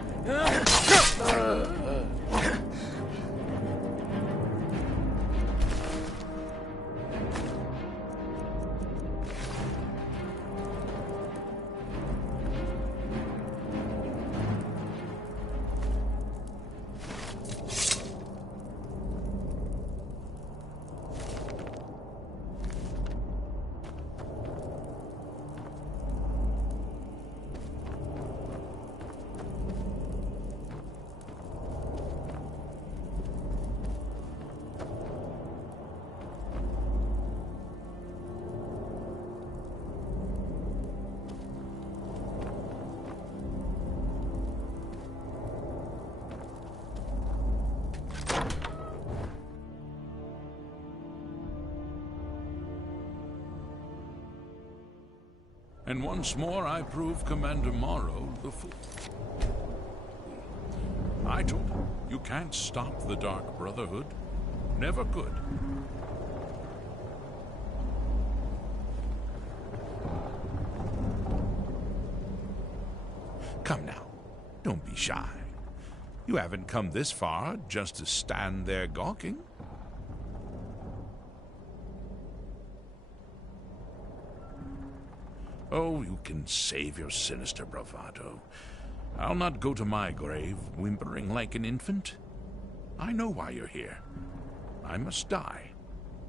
And once more I prove Commander Morrow the fool. I told him, you can't stop the Dark Brotherhood. Never could. Come now, don't be shy. You haven't come this far just to stand there gawking. Oh, you can save your sinister bravado. I'll not go to my grave whimpering like an infant. I know why you're here. I must die,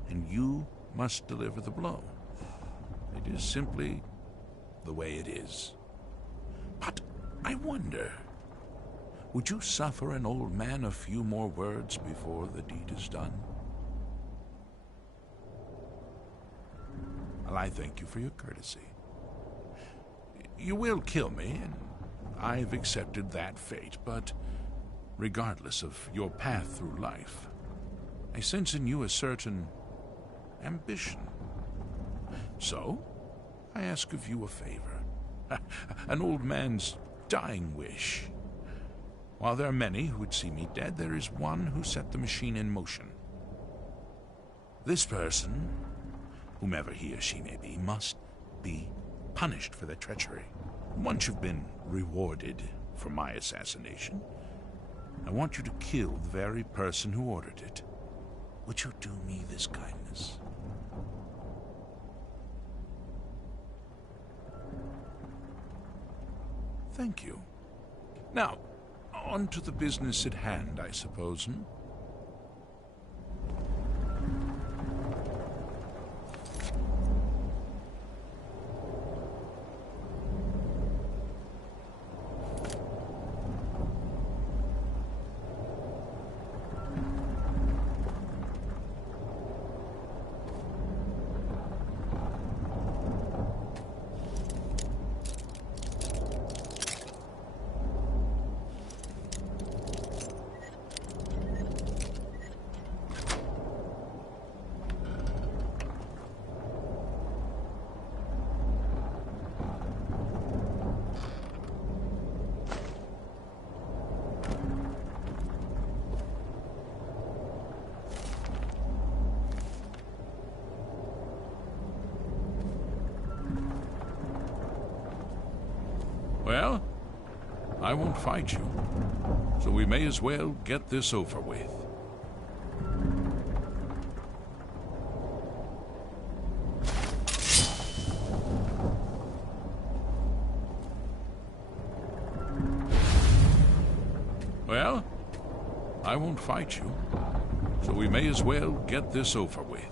and you must deliver the blow. It is simply the way it is. But I wonder, would you suffer an old man a few more words before the deed is done? Well, I thank you for your courtesy. You will kill me, and I've accepted that fate, but regardless of your path through life, I sense in you a certain ambition. So, I ask of you a favor. An old man's dying wish. While there are many who would see me dead, there is one who set the machine in motion. This person, whomever he or she may be, must be punished for their treachery. Once you've been rewarded for my assassination, I want you to kill the very person who ordered it. Would you do me this kindness? Thank you. Now, on to the business at hand, I suppose, Well, I won't fight you, so we may as well get this over with. Well, I won't fight you, so we may as well get this over with.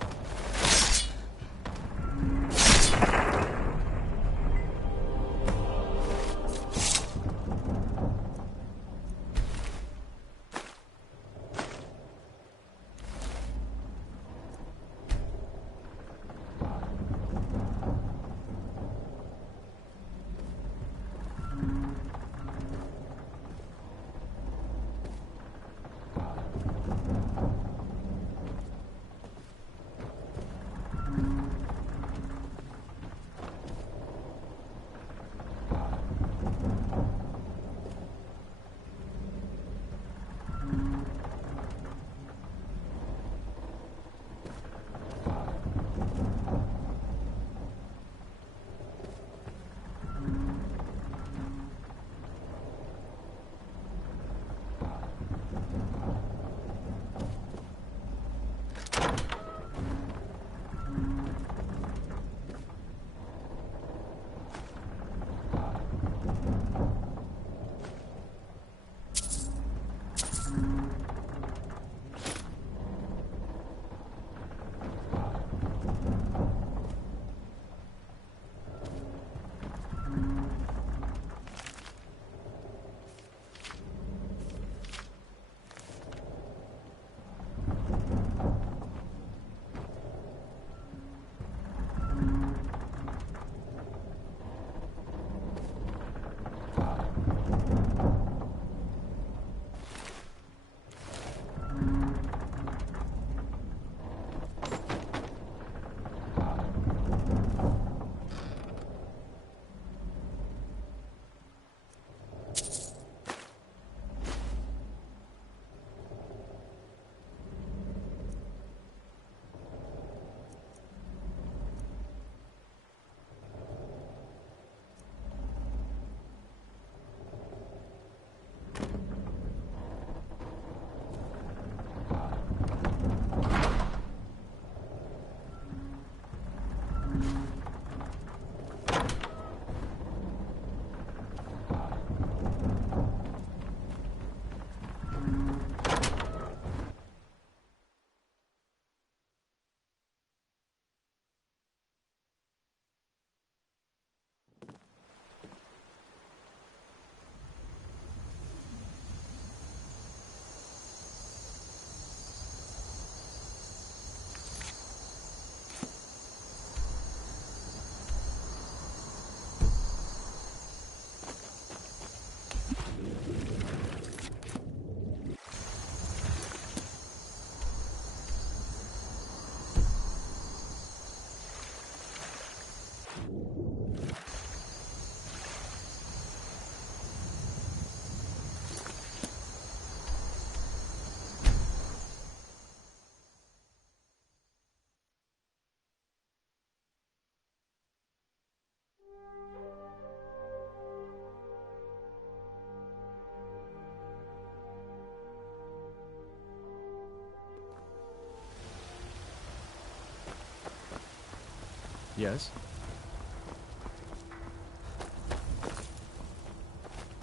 Yes?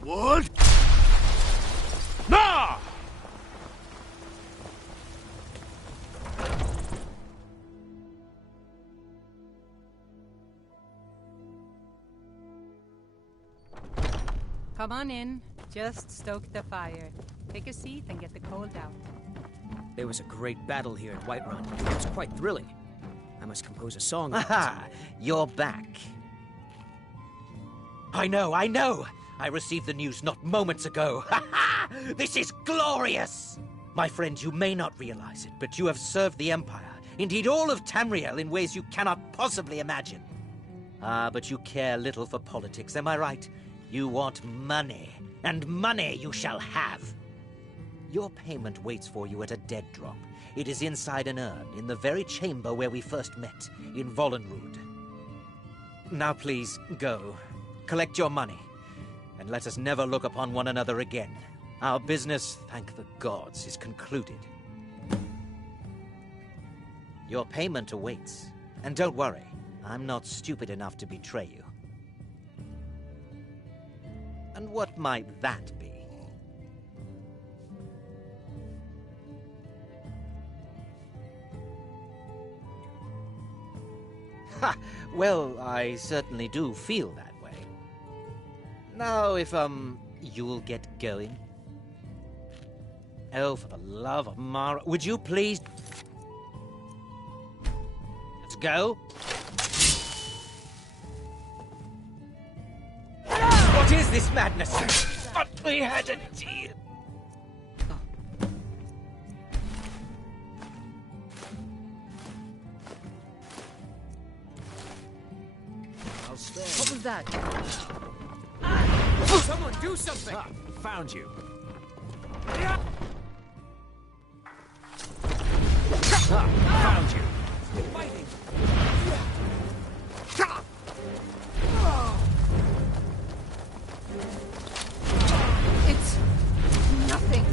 What? Nah! Come on in. Just stoke the fire. Take a seat and get the cold out. There was a great battle here at Whiterun. It was quite thrilling. I must compose a song. Aha! You're back. I know! I received the news not moments ago. Ha ha! This is glorious! My friend, you may not realize it, but you have served the Empire, indeed all of Tamriel, in ways you cannot possibly imagine. But you care little for politics, am I right? You want money, and money you shall have. Your payment waits for you at a dead drop. It is inside an urn, in the very chamber where we first met, in Vollenrud. Now please, go. Collect your money, and let us never look upon one another again. Our business, thank the gods, is concluded. Your payment awaits, and don't worry, I'm not stupid enough to betray you. And what might that be? Ha! Well, I certainly do feel that way. Now, if, you'll get going. Oh, for the love of Mara, would you please... Let's go. What is this madness? But we had a deal. What was that? Someone do something! Found you. Found you. Fighting. It's nothing.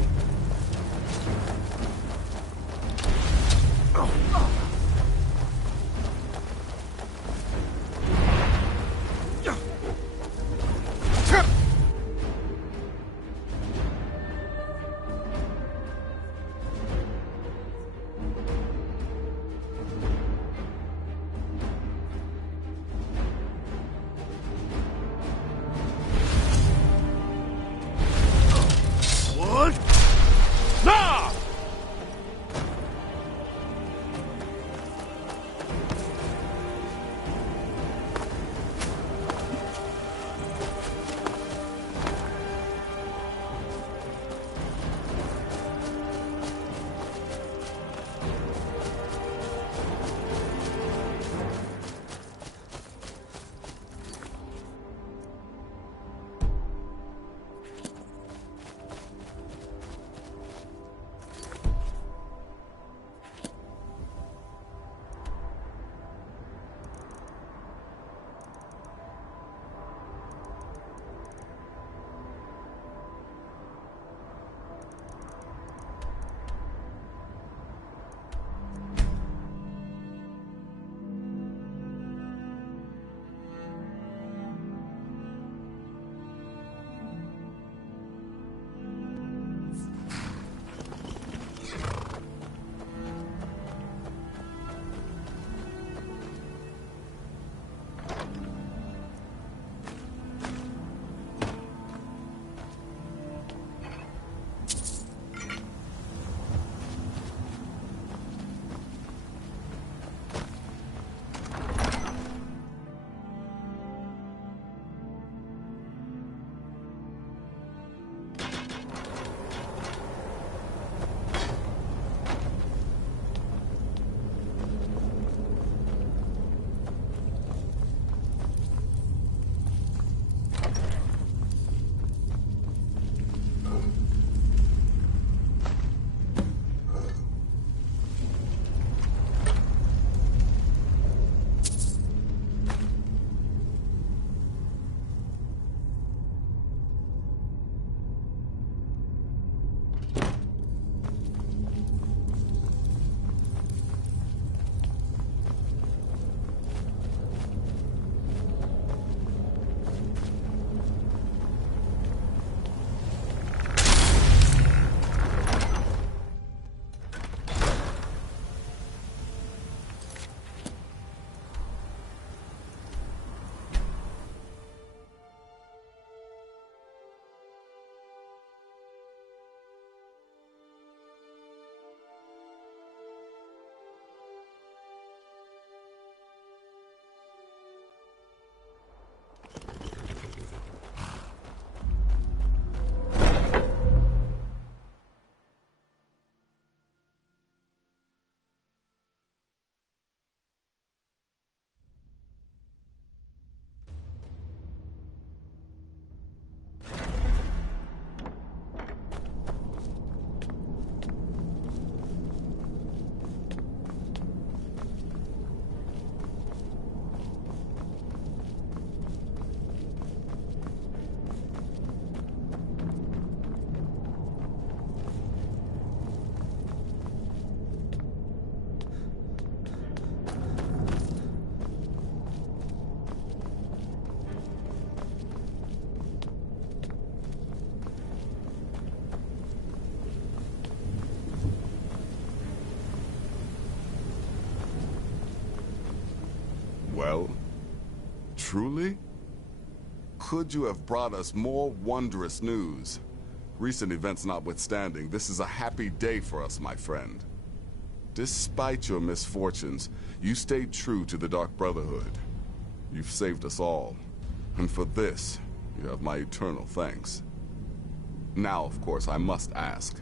Truly? Could you have brought us more wondrous news? Recent events notwithstanding, this is a happy day for us, my friend. Despite your misfortunes, you stayed true to the Dark Brotherhood. You've saved us all, and for this, you have my eternal thanks. Now, of course, I must ask,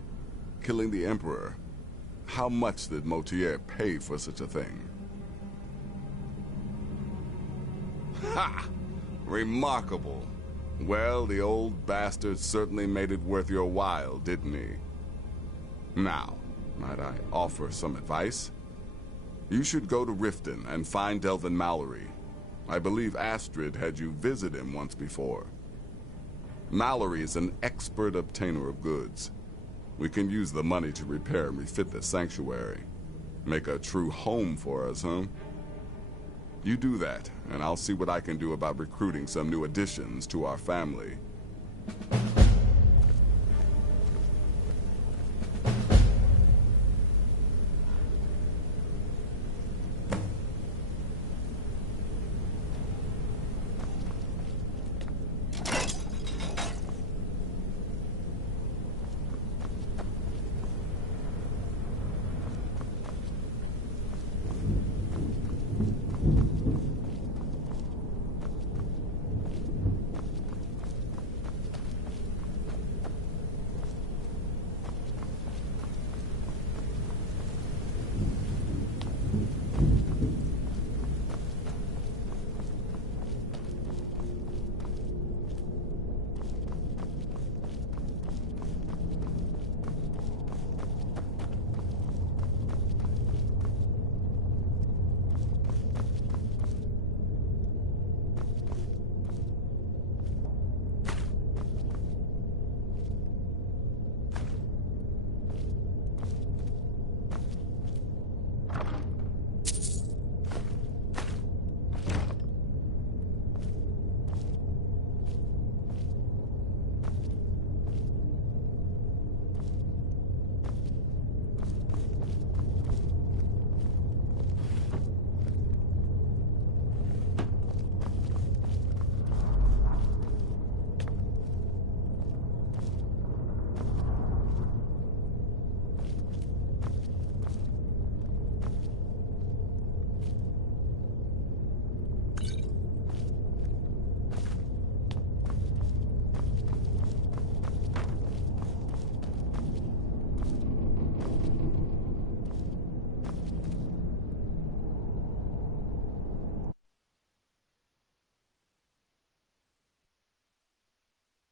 killing the Emperor, how much did Motier pay for such a thing? Ha! Remarkable. Well, the old bastard certainly made it worth your while, didn't he? Now, might I offer some advice? You should go to Riften and find Delvin Mallory. I believe Astrid had you visit him once before. Mallory is an expert obtainer of goods. We can use the money to repair and refit the sanctuary. Make a true home for us, huh? You do that, and I'll see what I can do about recruiting some new additions to our family.